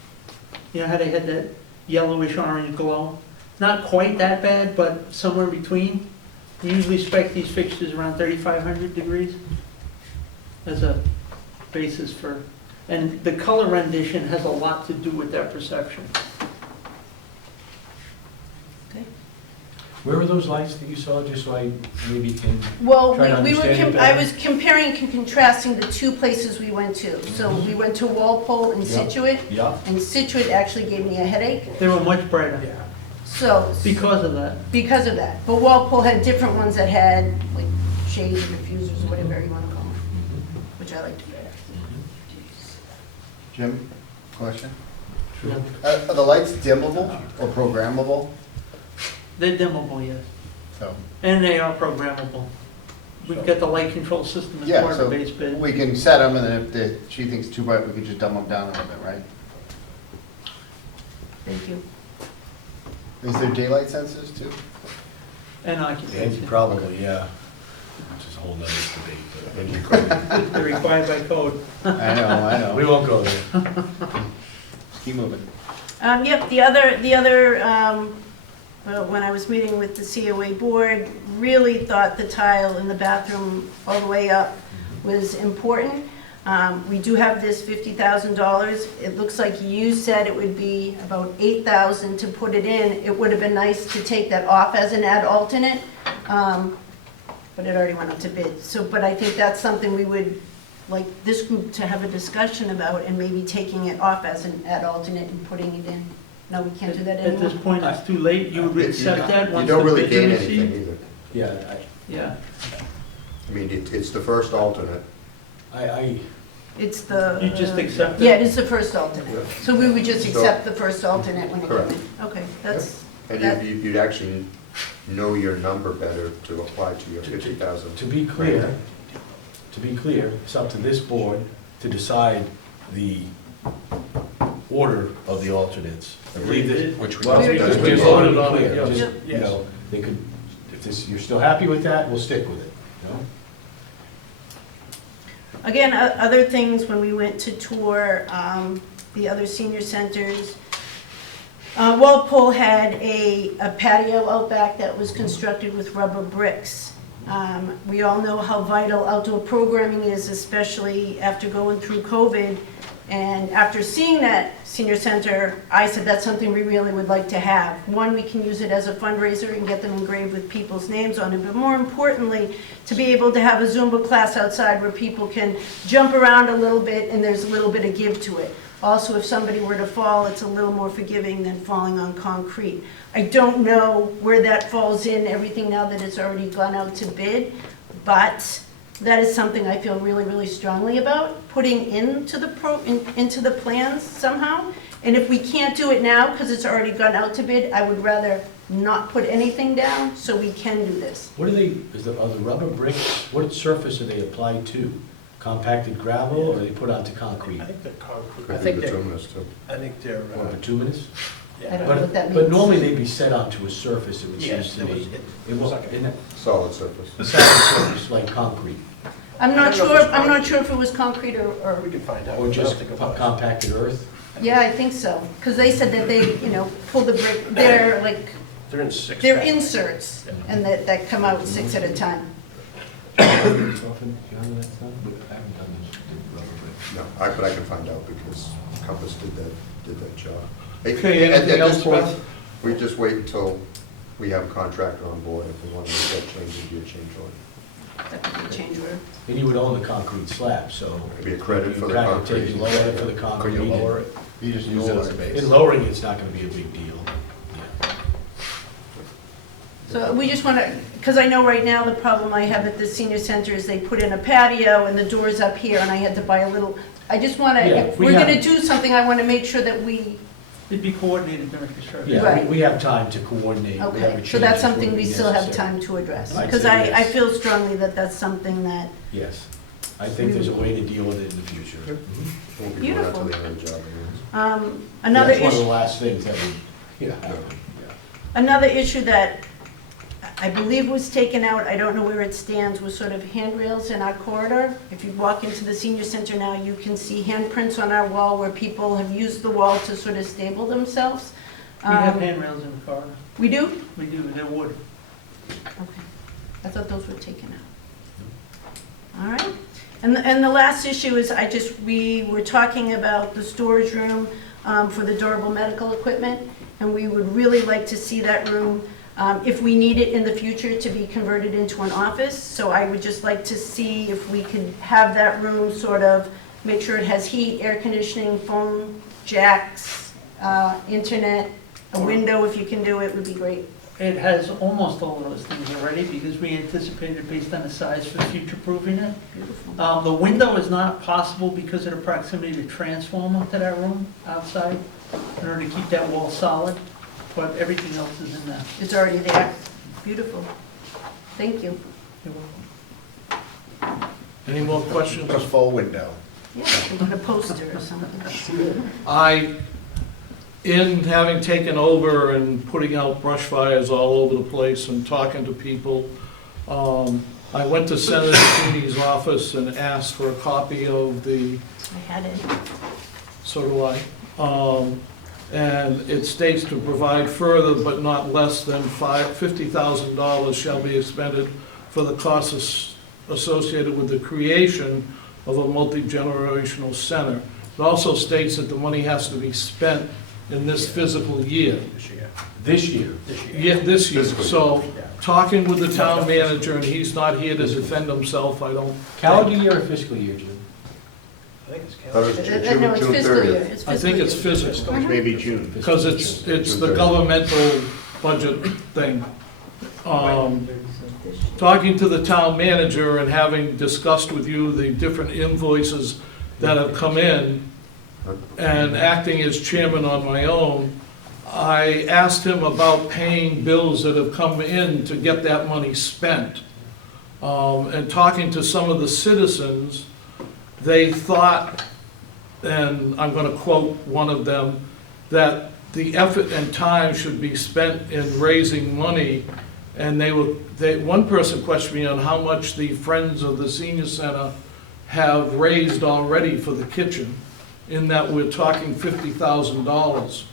You know how they had that yellowish orange glow? Not quite that bad, but somewhere in between. We usually spec these fixtures around 3,500 degrees as a basis for, and the color rendition has a lot to do with that perception. Where were those lights that you saw, just so I maybe can, Well, Try to we were, understand it I better. was comparing and contrasting the two places we went to. So we went to Walpole and Yeah. Situate, yeah? and Situate actually gave me a headache. They were much brighter So, because of that. because of that. But Walpole had different ones that had, like, shades or diffusers or whatever you want to call them, which I liked better. Jim, question? Yeah. Are the lights dimmable or programmable? They're dimmable, yes. So, And they are programmable. We've got the light control system as yeah, part of so the base bid. we can set them, and then if she thinks too bright, we can just dumb them down a little bit, right? Thank you. Is there daylight sensors too? And occupancy. Probably, yeah. Which is a whole nother debate, but. They're required by code. I know. We won't go there. Just keep moving. Yep, the other, well, when I was meeting with the COA board, really thought the tile in the bathroom all the way up was important. We do have this $50,000. It looks like you said it would be about $8,000 to put it in. It would have been nice to take that off as an ad alternate, but it already went up to bid. So, but I think that's something we would like this group to have a discussion about, and maybe taking it off as an ad alternate and putting it in. No, we can't do that At anymore. this point, it's too late. You would accept that You once the don't really bid gain is anything received? either. Yeah, Yeah. I mean, it's the first alternate. I, It's the. You just accept it? Yeah, it is the first alternate. Yeah. So we would just So- accept the first alternate when it Correct. comes in. Okay, that's, And that- you'd actually know your number better to apply to your 50,000. to be clear, it's up to this board to decide the order of the alternates. I believe that, Which we well, We because already we did. voted on on it, it, yeah. just, you know, they could, if this, you're still happy with that, we'll stick with it, you know? again, other things, when we went to tour the other senior centers, Walpole had a patio out back that was constructed with rubber bricks. We all know how vital outdoor programming is, especially after going through COVID. And after seeing that senior center, I said that's something we really would like to have. One, we can use it as a fundraiser and get them engraved with people's names on it, but more importantly, to be able to have a Zumba class outside where people can jump around a little bit and there's a little bit of give to it. Also, if somebody were to fall, it's a little more forgiving than falling on concrete. I don't know where that falls in everything now that it's already gone out to bid, but that is something I feel really, really strongly about, putting into the plans somehow. And if we can't do it now, because it's already gone out to bid, I would rather not put anything down, so we can do this. What are the rubber bricks, what surface are they applied to? Compacted gravel, or are they put onto concrete? I think they're concrete. Could I be think they're, bituminous too. I think they're, Or bituminous? I don't know what that But means. normally they'd be set onto a surface, it would seem yes, to it was, me. it was like Isn't it Solid surface. a solid surface, like concrete, I'm not I don't know if sure, it's I'm not sure if it was concrete we or, can find out. or I just don't think it was. compacted earth? yeah, I think so. Because they said that they, pull the brick, they're like, They're in 6 they're pack. inserts, and that come out 6 at a time. Often, you know that stuff? I haven't done this with rubber bricks. No, but I can find out because Compass did that job. Okay, At anything this else, point, Beth? we just wait until we have a contractor on board. If we want to make that change, it'd be a change order. That could be a change order. And you would own the concrete slab, so. It'd be a credit for the You kind of take, concrete. you lower it for the Could concrete. you lower it? You just Use it know as a it. base. And lowering it's not gonna be a big deal. Yeah. So we just want to, because I know right now the problem I have at the senior center is they put in a patio and the door's up here and I had to buy a little, I just want to, Yeah, if we we're going to have- do something, I want to make sure that we, It'd be coordinated during construction. Yeah, Right. we have time to coordinate. whatever okay, so changes that's something would we be still have necessary. time to address. I'd Because say I yes. feel strongly that that's something that, Yes, I think there's a way to deal with it in the future. Yep. Mhm. Won't be going out till Beautiful. the end of the job anyways. another That's one of issue. the last things that would, happen. Another issue that I believe was taken out, I don't know where it stands, was sort of handrails in our corridor. If you walk into the senior center now, you can see handprints on our wall where people have used the wall to sort of stable themselves. We have Um, handrails in the corridor. We do? We do, they're wood. Okay. I thought those were taken out. All right. And the last issue is we were talking about the storage room for the durable medical equipment, and we would really like to see that room, if we need it in the future, to be converted into an office. So I would just like to see if we can have that room sort of, make sure it has heat, air conditioning, phone jacks, internet, a window, if you can do it, would be great. It has almost all of those things already because we anticipated based on the size for future-proofing it. Beautiful. The window is not possible because of the proximity to transformer to that room outside in order to keep that wall solid, but everything else is in there. It's already there. Beautiful. Thank you. You're welcome. Any more questions? A full window. Yeah, we put a poster or something. In having taken over and putting out brush fires all over the place and talking to people, I went to Senator Sweeney's office and asked for a copy of the, I had it. so do I. And it states to provide further but not less than $50,000 shall be expended for the costs associated with the creation of a multi-generational center. It also states that the money has to be spent in this physical year. This year. This year, Yeah, this year. Fiscal year. So, talking with the town manager, and he's not here to defend himself, I don't. calendar year or fiscal year, Jim? I think it's Thought it calendar. was No, it's June fiscal year. 30th. It's I think it's fiscal year. physical, Maybe June. because it's the June 30th. governmental budget thing. Talking to the town manager and having discussed with you the different invoices that have come in, and acting as chairman on my own, I asked him about paying bills that have come in to get that money spent. And talking to some of the citizens, they thought, and I'm gonna quote one of them, that the effort and time should be spent in raising money. And one person questioned me on how much the Friends of the Senior Center have raised already for the kitchen, in that we're talking $50,000.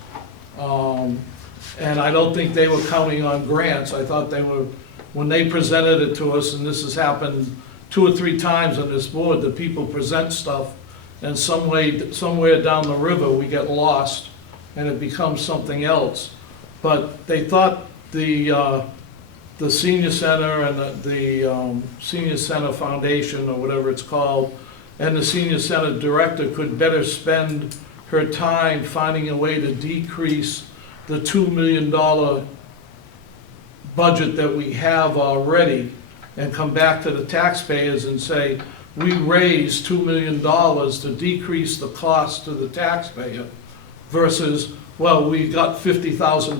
And I don't think they were counting on grants. I thought they were when they presented it to us, and this has happened 2 or 3 times on this board, that people present stuff, and somewhere down the river, we get lost, and it becomes something else. But they thought the senior center and the senior center foundation, or whatever it's called, and the senior center director could better spend her time finding a way to decrease the $2 million budget that we have already, and come back to the taxpayers and say, we raised $2 million to decrease the cost to the taxpayer, versus, well, we got $50,000 and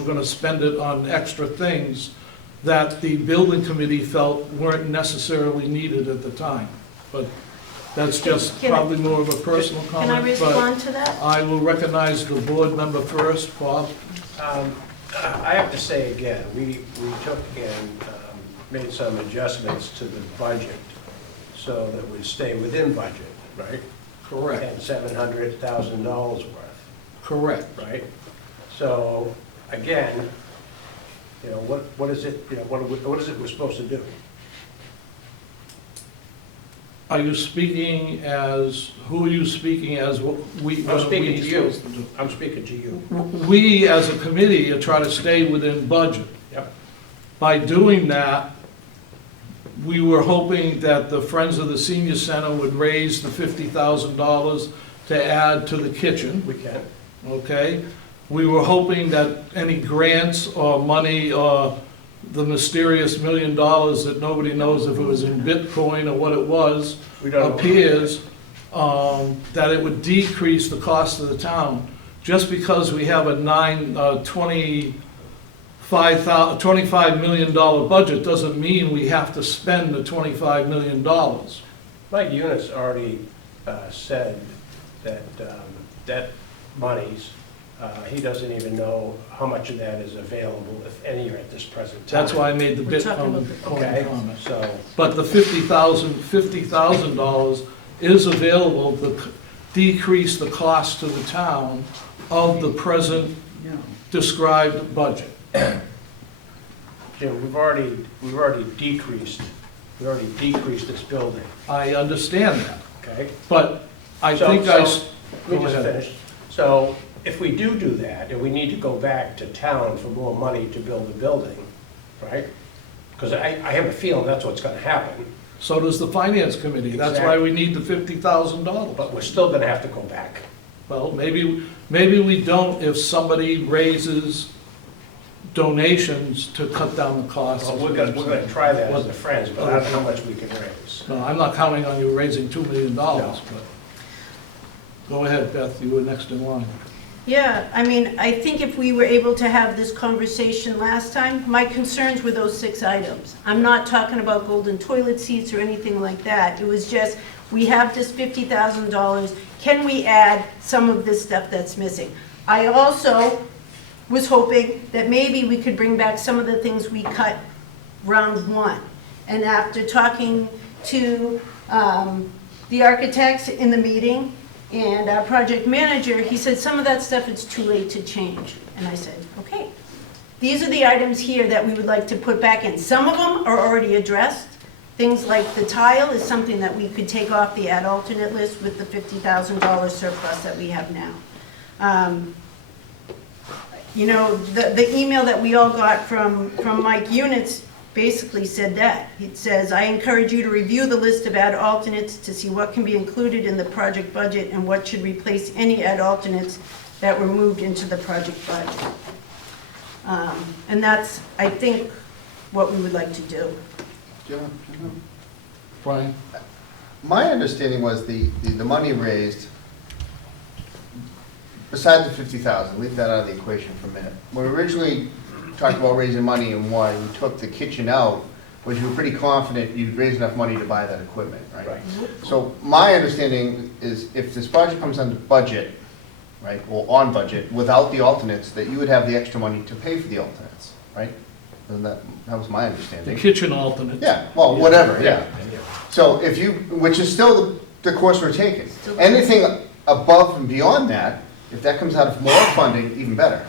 we're gonna spend it on extra things that the building committee felt weren't necessarily needed at the time. But that's just Can I- probably more of a personal Can I comment, but respond to that? I will recognize the board member first, Bob. I have to say again, we took and made some adjustments to the budget so that we stay within budget, right? Correct, And $700,000 worth, correct. right? So, again, you know, what is it, you know, what is it we're supposed to do? Are you speaking as, who are you speaking as, what I'm are speaking we to you. supposed to do? I'm speaking to you. We, as a committee, are trying to stay within budget. Yep. By doing that, we were hoping that the Friends of the Senior Center would raise the $50,000 to add to the kitchen, We can. okay? We were hoping that any grants or money or the mysterious $1 million that nobody knows if it was in Bitcoin or what it was, We don't know. appears, that it would decrease the cost of the town. Just because we have a $25 million budget doesn't mean we have to spend the $25 million. Mike Eunice already said that that monies, he doesn't even know how much of that is available, if any, at this present time. That's why I made the We're talking about Bitcoin Okay, comment. so, But the $50,000 is available to decrease the cost to the town of the present described budget. Jim, we've already decreased this building, I understand that, okay? but I So- think so- Let Go me just ahead. finish. So if we do that, and we need to go back to town for more money to build the building, right? Because I have a feeling that's what's gonna happen, So does the finance committee. That's why we need the $50,000. but we're still gonna have to go back. Well, maybe we don't if somebody raises donations to cut down the costs. Well, we're gonna try that as the Friends, but I don't know how much we can raise. No, I'm not counting on you raising $2 million, No. but, go ahead, Beth, you were next in line. Yeah, I mean, I think if we were able to have this conversation last time, my concerns were those 6 items. I'm not talking about golden toilet seats or anything like that. It was just, we have this $50,000, can we add some of this stuff that's missing? I also was hoping that maybe we could bring back some of the things we cut round 1. And after talking to the architects in the meeting, and our project manager, he said, some of that stuff, it's too late to change. And I said, okay. These are the items here that we would like to put back in. Some of them are already addressed. Things like the tile is something that we could take off the add alternate list with the $50,000 surplus that we have now. You know, the email that we all got from Mike Eunice basically said that. It says, I encourage you to review the list of add alternates to see what can be included in the project budget and what should replace any add alternates that were moved into the project budget. And that's, I think, what we would like to do. Jim, Brian? my understanding was the money raised, besides the 50,000, leave that out of the equation for a minute. When we originally talked about raising money and why we took the kitchen out, was you were pretty confident you'd raise enough money to buy that equipment, right? Right. So my understanding is if this project comes under budget, right, or on budget, without the alternates, that you would have the extra money to pay for the alternates, right? Isn't that was my The understanding. kitchen alternate. Yeah, well, whatever, yeah. Yeah. So if you, which is still the course we're taking. Still- Anything above and beyond that, if that comes out of more funding, even better.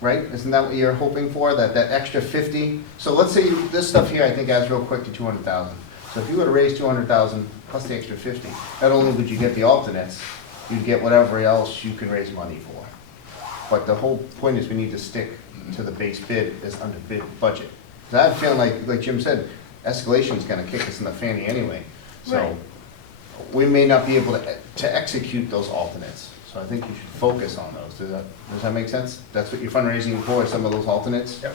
right? Isn't that what you're hoping for, that extra 50? So let's say this stuff here, I think adds real quick to 200,000. So if you were to raise 200,000 plus the extra 50, not only would you get the alternates, you'd get whatever else you can raise money for. But the whole point is we need to stick to the base bid as under bid budget. 'Cause I have a feeling like Jim said, escalation is gonna kick us in the fanny anyway. So Right. we may not be able to execute those alternates. So I think you should focus on those. Does that make sense? That's what you're fundraising for, some of those alternates? Yep.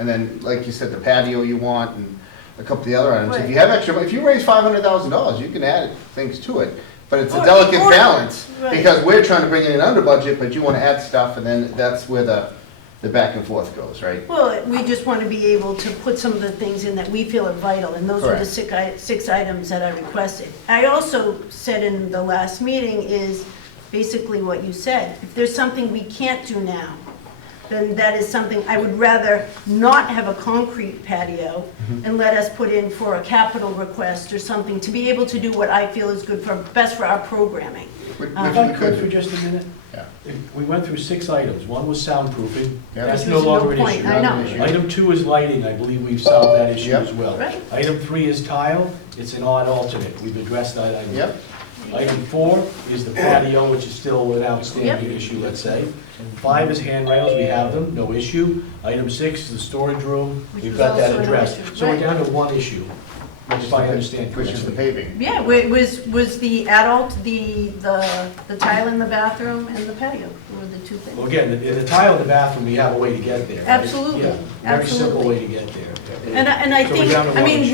And then, like you said, the patio you want and a couple of the other items. If Right. you have extra, if you raise $500,000, you can add things to it. But it's a Or- delicate or- balance, right. because we're trying to bring it in under budget, but you wanna add stuff, and then that's where the back and forth goes, right? Well, we just want to be able to put some of the things in that we feel are vital, and those are the Correct. six items that I requested. I also said in the last meeting is basically what you said. If there's something we can't do now, then that is something, I would rather not have a concrete patio and let us put in for a capital request or something to be able to do what I feel is good for, best for our programming. Which If we I could could for do. just a minute, Yeah. we went through 6 items. One was soundproofing. Yeah. That's Which no was no longer an point, issue. I know. Item 2 is lighting. I believe we've solved that issue Yep. as well. Right. Item 3 is tile. It's an odd alternate. We've addressed that item. Yep, Item 4 is the patio, which is still an outstanding issue, let's say. 5 is handrails, we have them, no issue. Item 6 is the storage room, Which we've was got that also an addressed. issue, So we're right. down to one issue, if I understand which is the correctly. paving. Yeah, was the adult, the tile in the bathroom and the patio, were the two Well, things. again, in the tile in the bathroom, we have a way to get there. right? Absolutely, Yeah, very simple absolutely. way to get there. And I So we're think, down to I one mean, issue.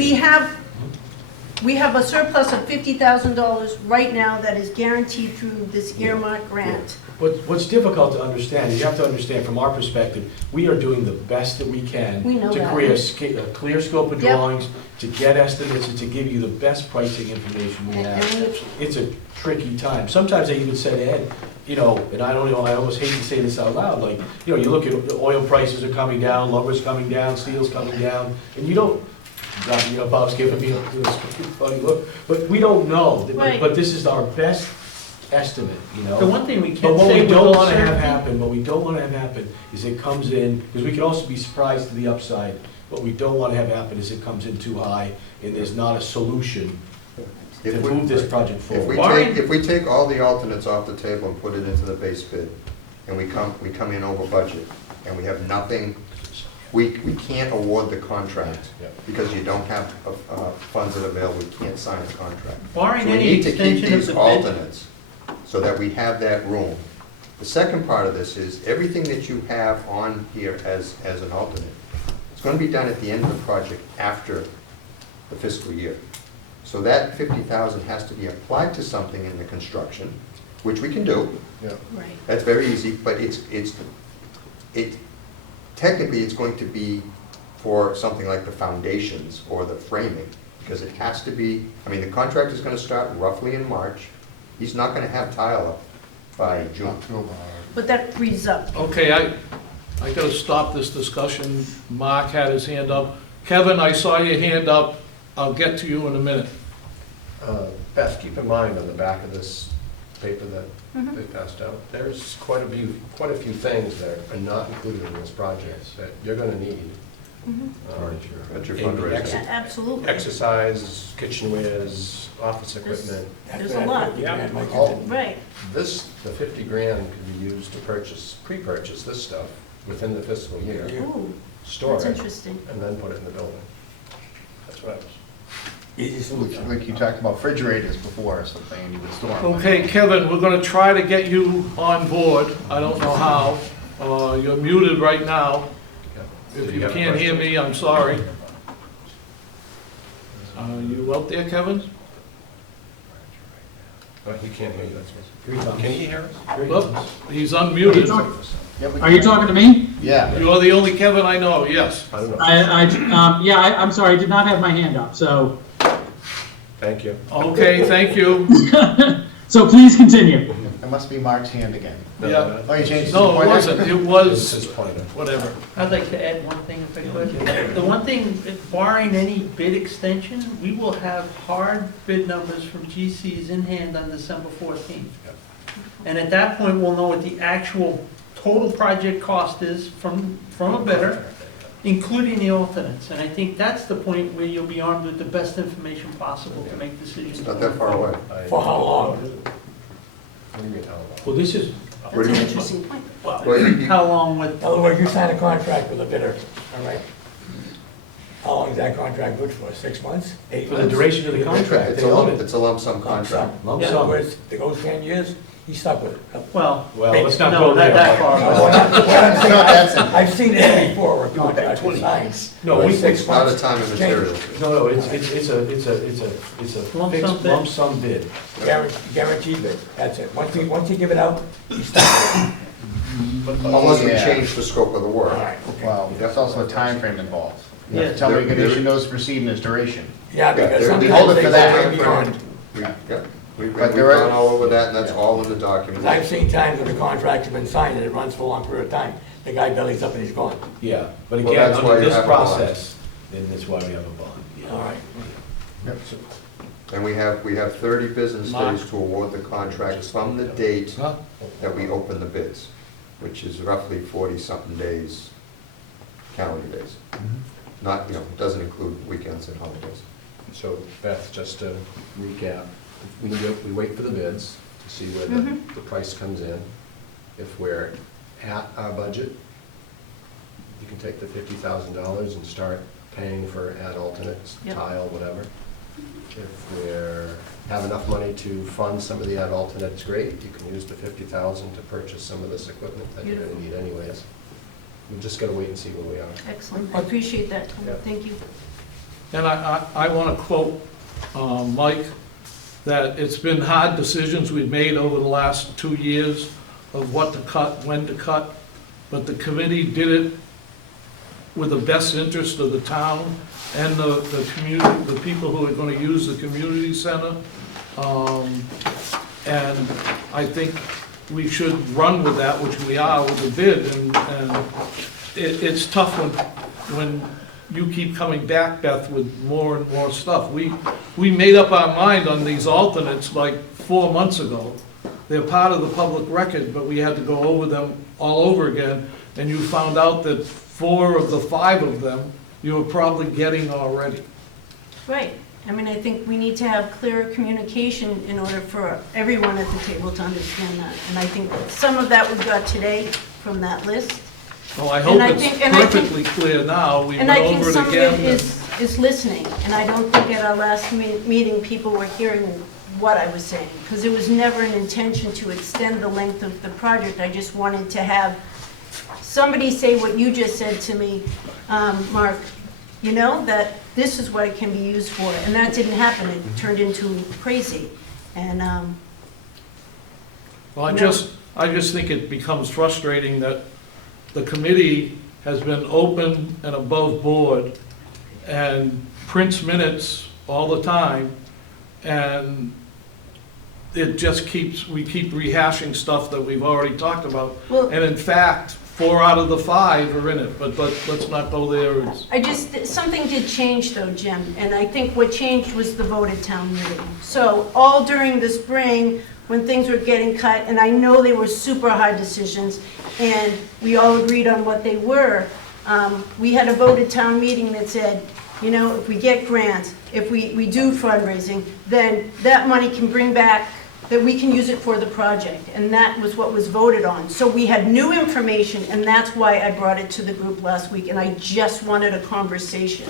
we have a surplus of $50,000 right now that is guaranteed through this earmark grant. What's difficult to understand, is you have to understand from our perspective, we are doing the best that we can We know to that. create a clear scope of Yep. drawings, to get estimates, and to give you the best pricing information we have. And It's a tricky time. Sometimes I even said, Ed, you know, and I don't know, I almost hate to say this out loud, like, you know, you look at the oil prices are coming down, lumber's coming down, steel's coming down, and you don't, you know, Bob's giving me a funny look, but we don't know. Right. But this is our best estimate, you know? The one thing we But can what say we with don't those wanna have certainty, happen, what we don't wanna have happen is it comes in, because we can also be surprised to the upside. What we don't wanna have happen is it comes in too high and there's not a solution to If we- move this project If we forward. take, if we take all the alternates off the table and put it into the base bid, and we come in over budget, and we have nothing, we can't award the contract, because you don't have funds that are available, we can't sign the contract. barring So we any need to keep extension of these the bid, alternates, so that we have that room. The second part of this is, everything that you have on here as an alternate, it's gonna be done at the end of the project after the fiscal year. So that 50,000 has to be applied to something in the construction, which we can do. Right. That's very easy, but technically, it's going to be for something like the foundations or the framing, because it has to be, I mean, the contract is gonna start roughly in March. He's not gonna have tile up by June. But that frees up. Okay, I gotta stop this discussion. Mark had his hand up. Kevin, I saw your hand up. I'll get to you in a minute. Beth, keep in mind on the back of this paper that they passed out, there's quite a few things that are not included in this project that you're gonna need. That's your And fundraiser. Yeah, absolutely. Exercise, kitchenwares, office equipment. There's a lot. Yeah. All, Right. this, the 50 grand could be used to pre-purchase this stuff within the fiscal year, Ooh, store that's it, interesting. and then put it in the building. That's what I was. Easy solution. Like you talked about refrigerators before or something, and you would store them. Okay, Kevin, we're gonna try to get you on board. I don't know how. You're muted right now. If Did you have a can't hear question? me, I'm sorry. You out there, Kevin? Oh, he can't hear you, that's what. Here he comes. Can he hear us? Here he Look, comes. he's unmuted. Yeah, we Are you talking to me? Yeah. You're the only Kevin I know, yes. I don't know. I'm sorry, I did not have my hand up, so Thank you. Okay, thank you. so please continue. It must be Mark's hand again. Yeah. Oh, you changed his No, it pointer? wasn't. It This was, is pointer. whatever. I'd like to add one thing if I could. The one thing, barring any bid extension, we will have hard bid numbers from GCs in hand on December 14th. And at that point, we'll know what the actual total project cost is from a bidder, including the alternates. And I think that's the point where you'll be armed with the best information possible to make decisions. It's not that far away. For how long? What do you mean, how long? Well, this is, That's an interesting point. Well, you- How long with, In other words, you sign a contract with a bidder, all right? How long is that contract good for? 6 months? 8 for the months? duration of the contract, It's they a own lump, it. it's a lump sum contract. Lump In other sum. words, it goes 10 years, he's stuck with it. well, Well, let's not no, go not there. that far. No, what I'm saying, Not that simple. I've seen it before where contracts are signed. No, where we- 6 It's not a months time and change. material. No, it's a Lump sum fixed bid. lump sum bid. Guaranteed bid, that's it. Once you give it out, he's stuck with it. Unless we Yeah. change the scope of the work. All right, okay. Well, there's also a time frame involved. You have to Yeah. tell me There- you can issue notice to proceed in its duration. Yeah, because there- we sometimes hold it they for go that. way beyond. We've But there are- gone all over that, and that's all in the document. Because I've seen times when the contract's been signed and it runs for a long period of time. The guy bellies up and he's gone. Yeah, but Well, again, that's why under you this have a bond. process, then that's why we have a bond. All right. And we have 30 business Mark. days to award the contract from the date Huh? that we open the bids, which is roughly 40-something days, calendar days. Not, it doesn't include weekends and holidays. So Beth, just to recap, we wait for the bids to see where the price comes in. If we're at our budget, you can take the $50,000 and start paying for ad alternates, Yep. tile, whatever. If we have enough money to fund some of the ad alternates, great, you can use the $50,000 to purchase some of this equipment that you're gonna need anyways. We've just gotta wait and see where we are. Excellent, I appreciate that, Tom. Yeah. Thank you. And I want to quote Mike, that it's been hard decisions we've made over the last 2 years of what to cut, when to cut, but the committee did it with the best interest of the town and the community, the people who are going to use the community center. And I think we should run with that, which we are with the bid, and it's tough when you keep coming back, Beth, with more and more stuff. We made up our mind on these alternates like 4 months ago. They're part of the public record, but we had to go over them all over again, and you found out that 4 of the 5 of them you were probably getting already. Right. I mean, I think we need to have clearer communication in order for everyone at the table to understand that. And I think some of that we got today from that list. Well, I hope And I it's think- and I think- perfectly clear now. We And went I think over some it of again. it is listening. And I don't think at our last meeting, people were hearing what I was saying. Because it was never an intention to extend the length of the project. I just wanted to have somebody say what you just said to me, Mark, that this is what it can be used for. And that didn't happen. It turned into crazy. And, Well, I No. just think it becomes frustrating that the committee has been open and above board and prints minutes all the time, and it just we keep rehashing stuff that we've already talked about. Well- And in fact, 4 out of the 5 are in it, but let's not go there. something did change though, Jim, and I think what changed was the vote at town meeting. So all during the spring, when things were getting cut, and I know they were super hard decisions, and we all agreed on what they were, we had a vote at town meeting that said, if we get grants, if we do fundraising, then that money can bring back, that we can use it for the project, and that was what was voted on. So we had new information, and that's why I brought it to the group last week, and I just wanted a conversation.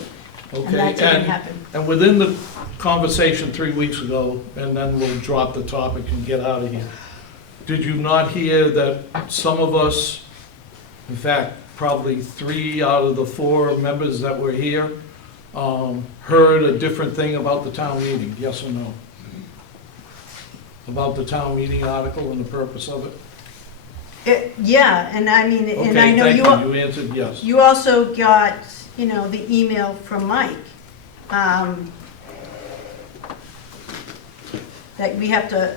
And Okay, that didn't happen. and within the conversation 3 weeks ago, and then we'll drop the topic and get out of here, did you not hear that some of us, in fact, probably 3 out of the 4 members that were here, heard a different thing about the town meeting, yes or no? About the town meeting article and the purpose of it? Yeah, and I mean, and I Okay, know thank you, you, you answered yes. you also got, the email from Mike, that we have to,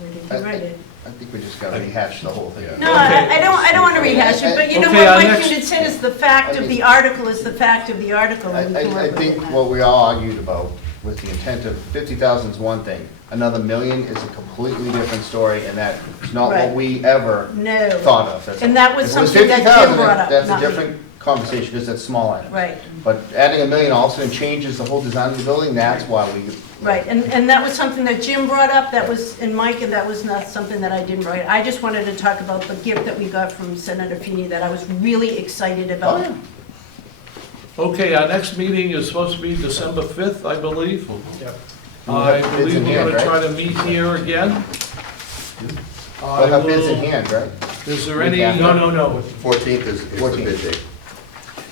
where did you write it? I think we just gotta rehash the whole thing. No, I don't want to rehash it, but you know Okay, what our Mike next- Unit said is the fact of the article is the fact of the article. and we can I work think within that. what we all argued about with the intent of 50,000 is one thing. Another million is a completely different story, and that is not what Right. we ever No. thought of. That's- And that was if it something that Jim 50,000, brought up, That's a not me. different conversation, because it's small items. Right, But adding a million all of a sudden changes the whole design of the building, that's why we. right, and that was something that Jim brought up, that was, and Mike, and that was not something that I didn't write. I just wanted to talk about the gift that we got from Senator Feeney that I was really excited Oh, about. yeah. Okay, our next meeting is supposed to be December 5th, I believe. Yep. We'll I have bids believe in we're hand, gonna right? try to meet here again. We'll have bids in hand, right? Is there any, No, 14th is the 14th. bid date.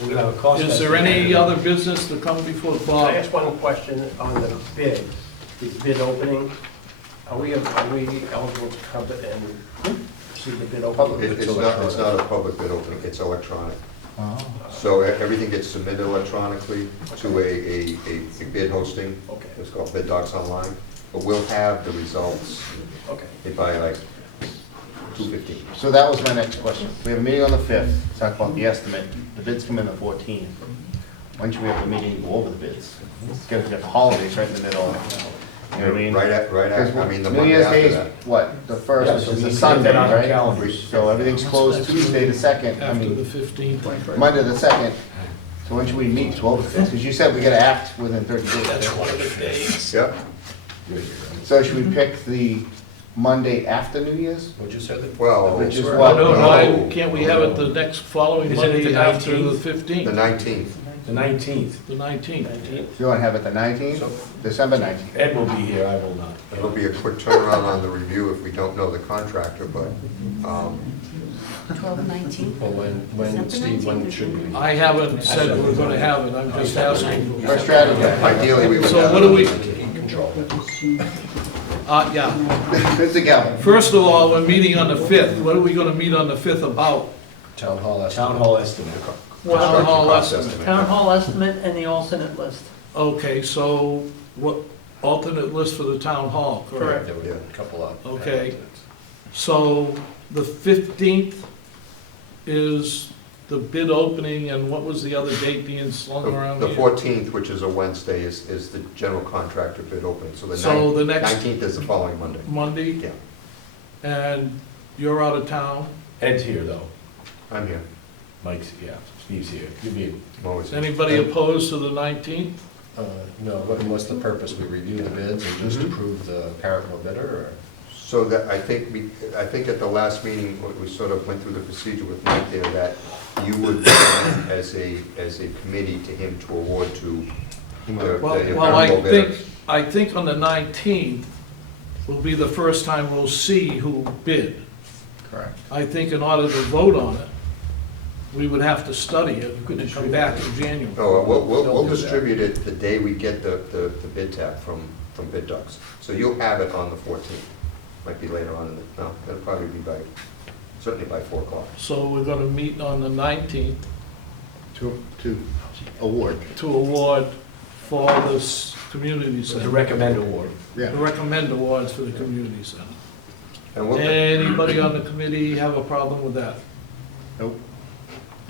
we're gonna have a cost is there estimate. any other business to come before Can I Bob? ask one question on the bid opening? Are we eligible to come and see the bid opening? It's not a public bid opening, it's electronic. So everything gets submitted electronically to a bid hosting. Okay, It's called Bid Docs Online, but we'll have the results okay. by like 2:15. So that was my next question. We have a meeting on the 5th, talk about the estimate. The bids come in the 14th. When should we have a meeting to go over the bids? It's gonna get the holidays right in the middle. You know what I mean? Right after, I mean, the New Monday Year's after Day is, that. what, the Yeah, first, so which is we a need to Sunday, get that on our right? calendars. So everything's closed Tuesday the 2nd, I After the mean, 15th? Monday the 2nd. So when should we meet to over the bids? Because you said we gotta act within 30 days. one of the days. Yep, So should we pick the Monday after New Year's? What'd you say? well, Which is No, what? no, No. why can't we have it the next following Is it Monday the after the 19th? 15th? the 19th. The 19th. The 19th. You wanna have it the 19th? December 19th? Ed will be here, I will not. It'll be a quick turnaround on the review if we don't know the contractor, but 12, 19. Well, when, Steve, when should we? I haven't said we're gonna have it, I'm just asking. Our strategy. ideally we would have. So what do we, Control. yeah, Who's the gavel? first of all, we're meeting on the 5th, what are we gonna meet on the 5th about? Town hall estimate. Town hall estimate. Town hall Cost estimate. Town hall estimate and the alternate list. Okay, so what, alternate list for the town hall, correct? There were a couple of. Okay. So the 15th is the bid opening, and what was the other date being slung around The here? 14th, which is a Wednesday, is the general contractor bid opening, so the So the next 19th is the following Monday. Monday, Yeah, and you're out of town. Ed's here, though. I'm here, Mike's, yeah, Steve's here. You'll be, I'm always Is here. anybody opposed to the 19th? No, what's the purpose? We review the bids and just Mhm. approve the parent or bidder, or? So that, I think at the last meeting, we sort of went through the procedure with Mike there, that you would recommend as a committee to him to award to the Well, apparent I low bidder. think on the 19th will be the first time we'll see who bid. Correct. I think in order to vote on it, we would have to study it and come back in January. Oh, we'll They'll do that. distribute it the day we get the bid tab from Bid Docs. So you'll have it on the 14th. Might be later on, no, it'll probably be certainly by 4 o'clock. So we're gonna meet on the 19th To award. to award for this community to center, recommend award. Yeah. to recommend awards for the community center. And we'll, Anybody on the committee have a problem with that? Nope.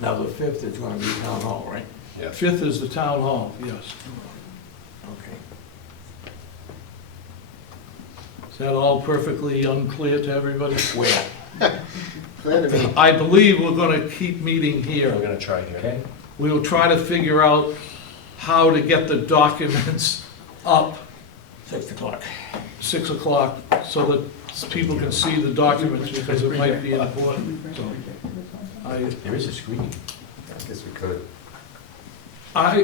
Now, the 5th is gonna be town hall, right? Yeah. 5th is the town hall, yes. Okay. Is that all perfectly unclear to everybody? Where? Clear to me. I believe we're gonna keep meeting here. We're gonna try here. Okay? We will try to figure out how to get the documents up 6 o'clock. 6 o'clock so that people can see the documents because it might be important. So There is a screen. I guess we could. I,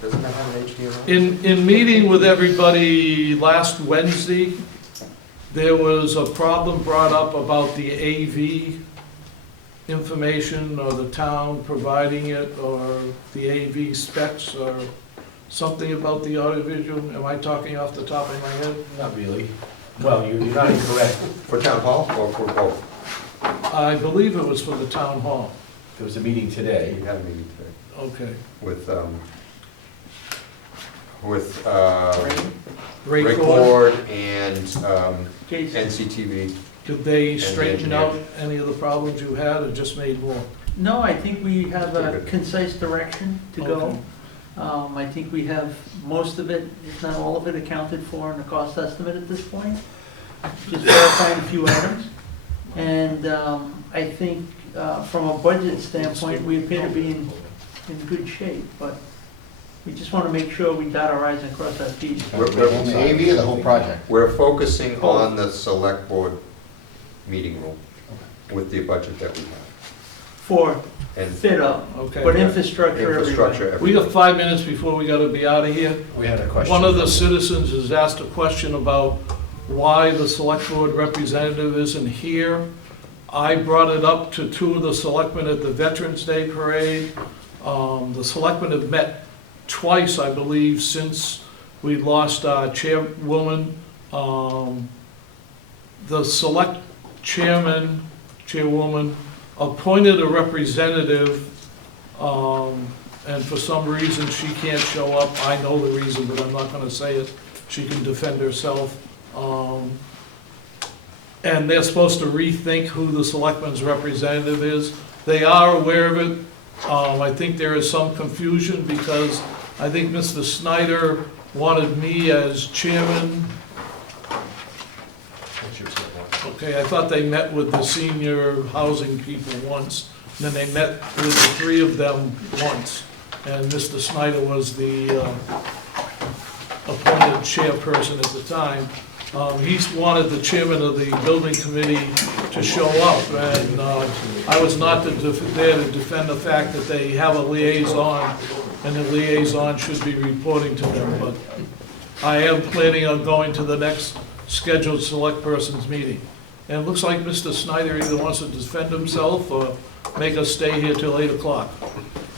Doesn't that have an HDMI? in meeting with everybody last Wednesday, there was a problem brought up about the AV information or the town providing it or the AV specs or something about the audiovisual. Am I talking off the top of my head? Not really. Well, you're not incorrect. For town hall or for both? I believe it was for the town hall. There was a meeting today. We had a meeting today Okay. with Ray Ray Cord, Cord and Jason? NCTV. did they and the straighten engineer. out any of the problems you had or just made more? No, I think we have a Good. concise direction to go. Okay. I think we have most of it, if not all of it, accounted for in the cost estimate at this point. Just verifying a few items. And I think from a budget standpoint, we appear to be in good shape, but we just want to make sure we dot our i's and cross our t's. On the AV or the whole project? We're focusing on the select board meeting room with the budget that we have. For And fit up, Okay. but infrastructure everywhere. infrastructure, We everything. got 5 minutes before we gotta be out of here. We had a question. One of the citizens has asked a question about why the select board representative isn't here. I brought it up to 2 of the selectmen at the Veterans Day Parade. The selectmen have met twice, I believe, since we lost our chairwoman. The select chairwoman appointed a representative, and for some reason, she can't show up. I know the reason, but I'm not gonna say it. She can defend herself. And they're supposed to rethink who the selectman's representative is. They are aware of it. I think there is some confusion because I think Mr. Snyder wanted me as chairman. What's your statement? Okay, I thought they met with the senior housing people once, and then they met with the 3 of them once. And Mr. Snyder was the appointed chairperson at the time. He wanted the chairman of the building committee to show up, and I was not there to defend the fact that they have a liaison, and the liaison should be reporting to them, but I am planning on going to the next scheduled select persons meeting. And it looks like Mr. Snyder either wants to defend himself or make us stay here till 8 o'clock.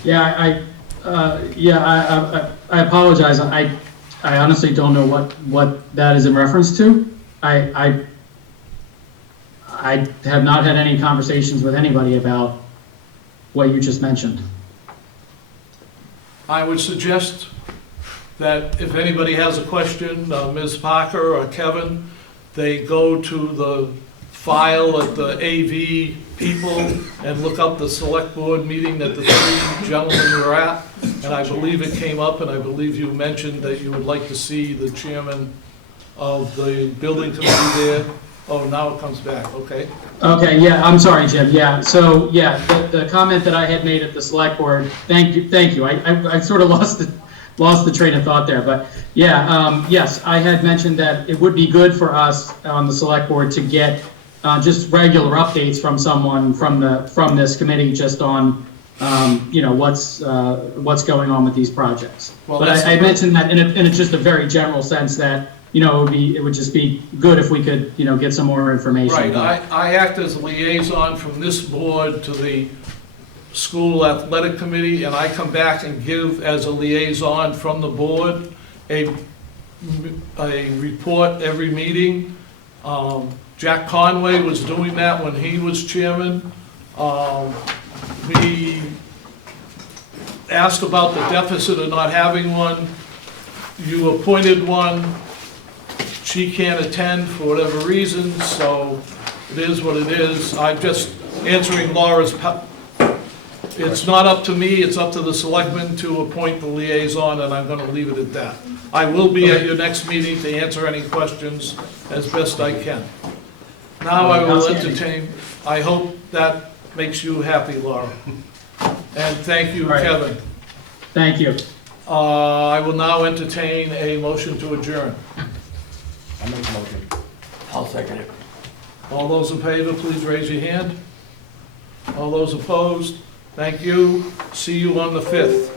Yeah, I apologize. I honestly don't know what that is in reference to. I have not had any conversations with anybody about what you just mentioned. I would suggest that if anybody has a question, Ms. Parker or Kevin, they go to the file at the AV people and look up the select board meeting that the 3 gentlemen were at. And I believe it came up, and I believe you mentioned that you would like to see the chairman of the building committee there. Oh, now it comes back, okay. Okay, yeah, I'm sorry, Jim. Yeah, so, yeah, the comment that I had made at the select board, thank you. I sort of lost the train of thought there, but yeah, yes, I had mentioned that it would be good for us on the select board to get just regular updates from someone from this committee just on, what's going on with these projects. Well, But I mentioned that in just a very general sense that, it would just be good if we could, get some more information. Right, I act as liaison from this board to the school athletic committee, and I come back and give as a liaison from the board a report every meeting. Jack Conway was doing that when he was chairman. We asked about the deficit of not having one. You appointed one. She can't attend for whatever reason, so it is what it is. I'm just answering Laura's, it's not up to me, it's up to the selectmen to appoint the liaison, and I'm gonna leave it at that. I will be at your next meeting to answer any questions as best I can. Now I will entertain, I hope that makes you happy, Laura. And thank you, All right. Kevin. Thank you. I will now entertain a motion to adjourn. I make a motion. I'll second it. All those in favor, please raise your hand. All those opposed, thank you. See you on the 5th.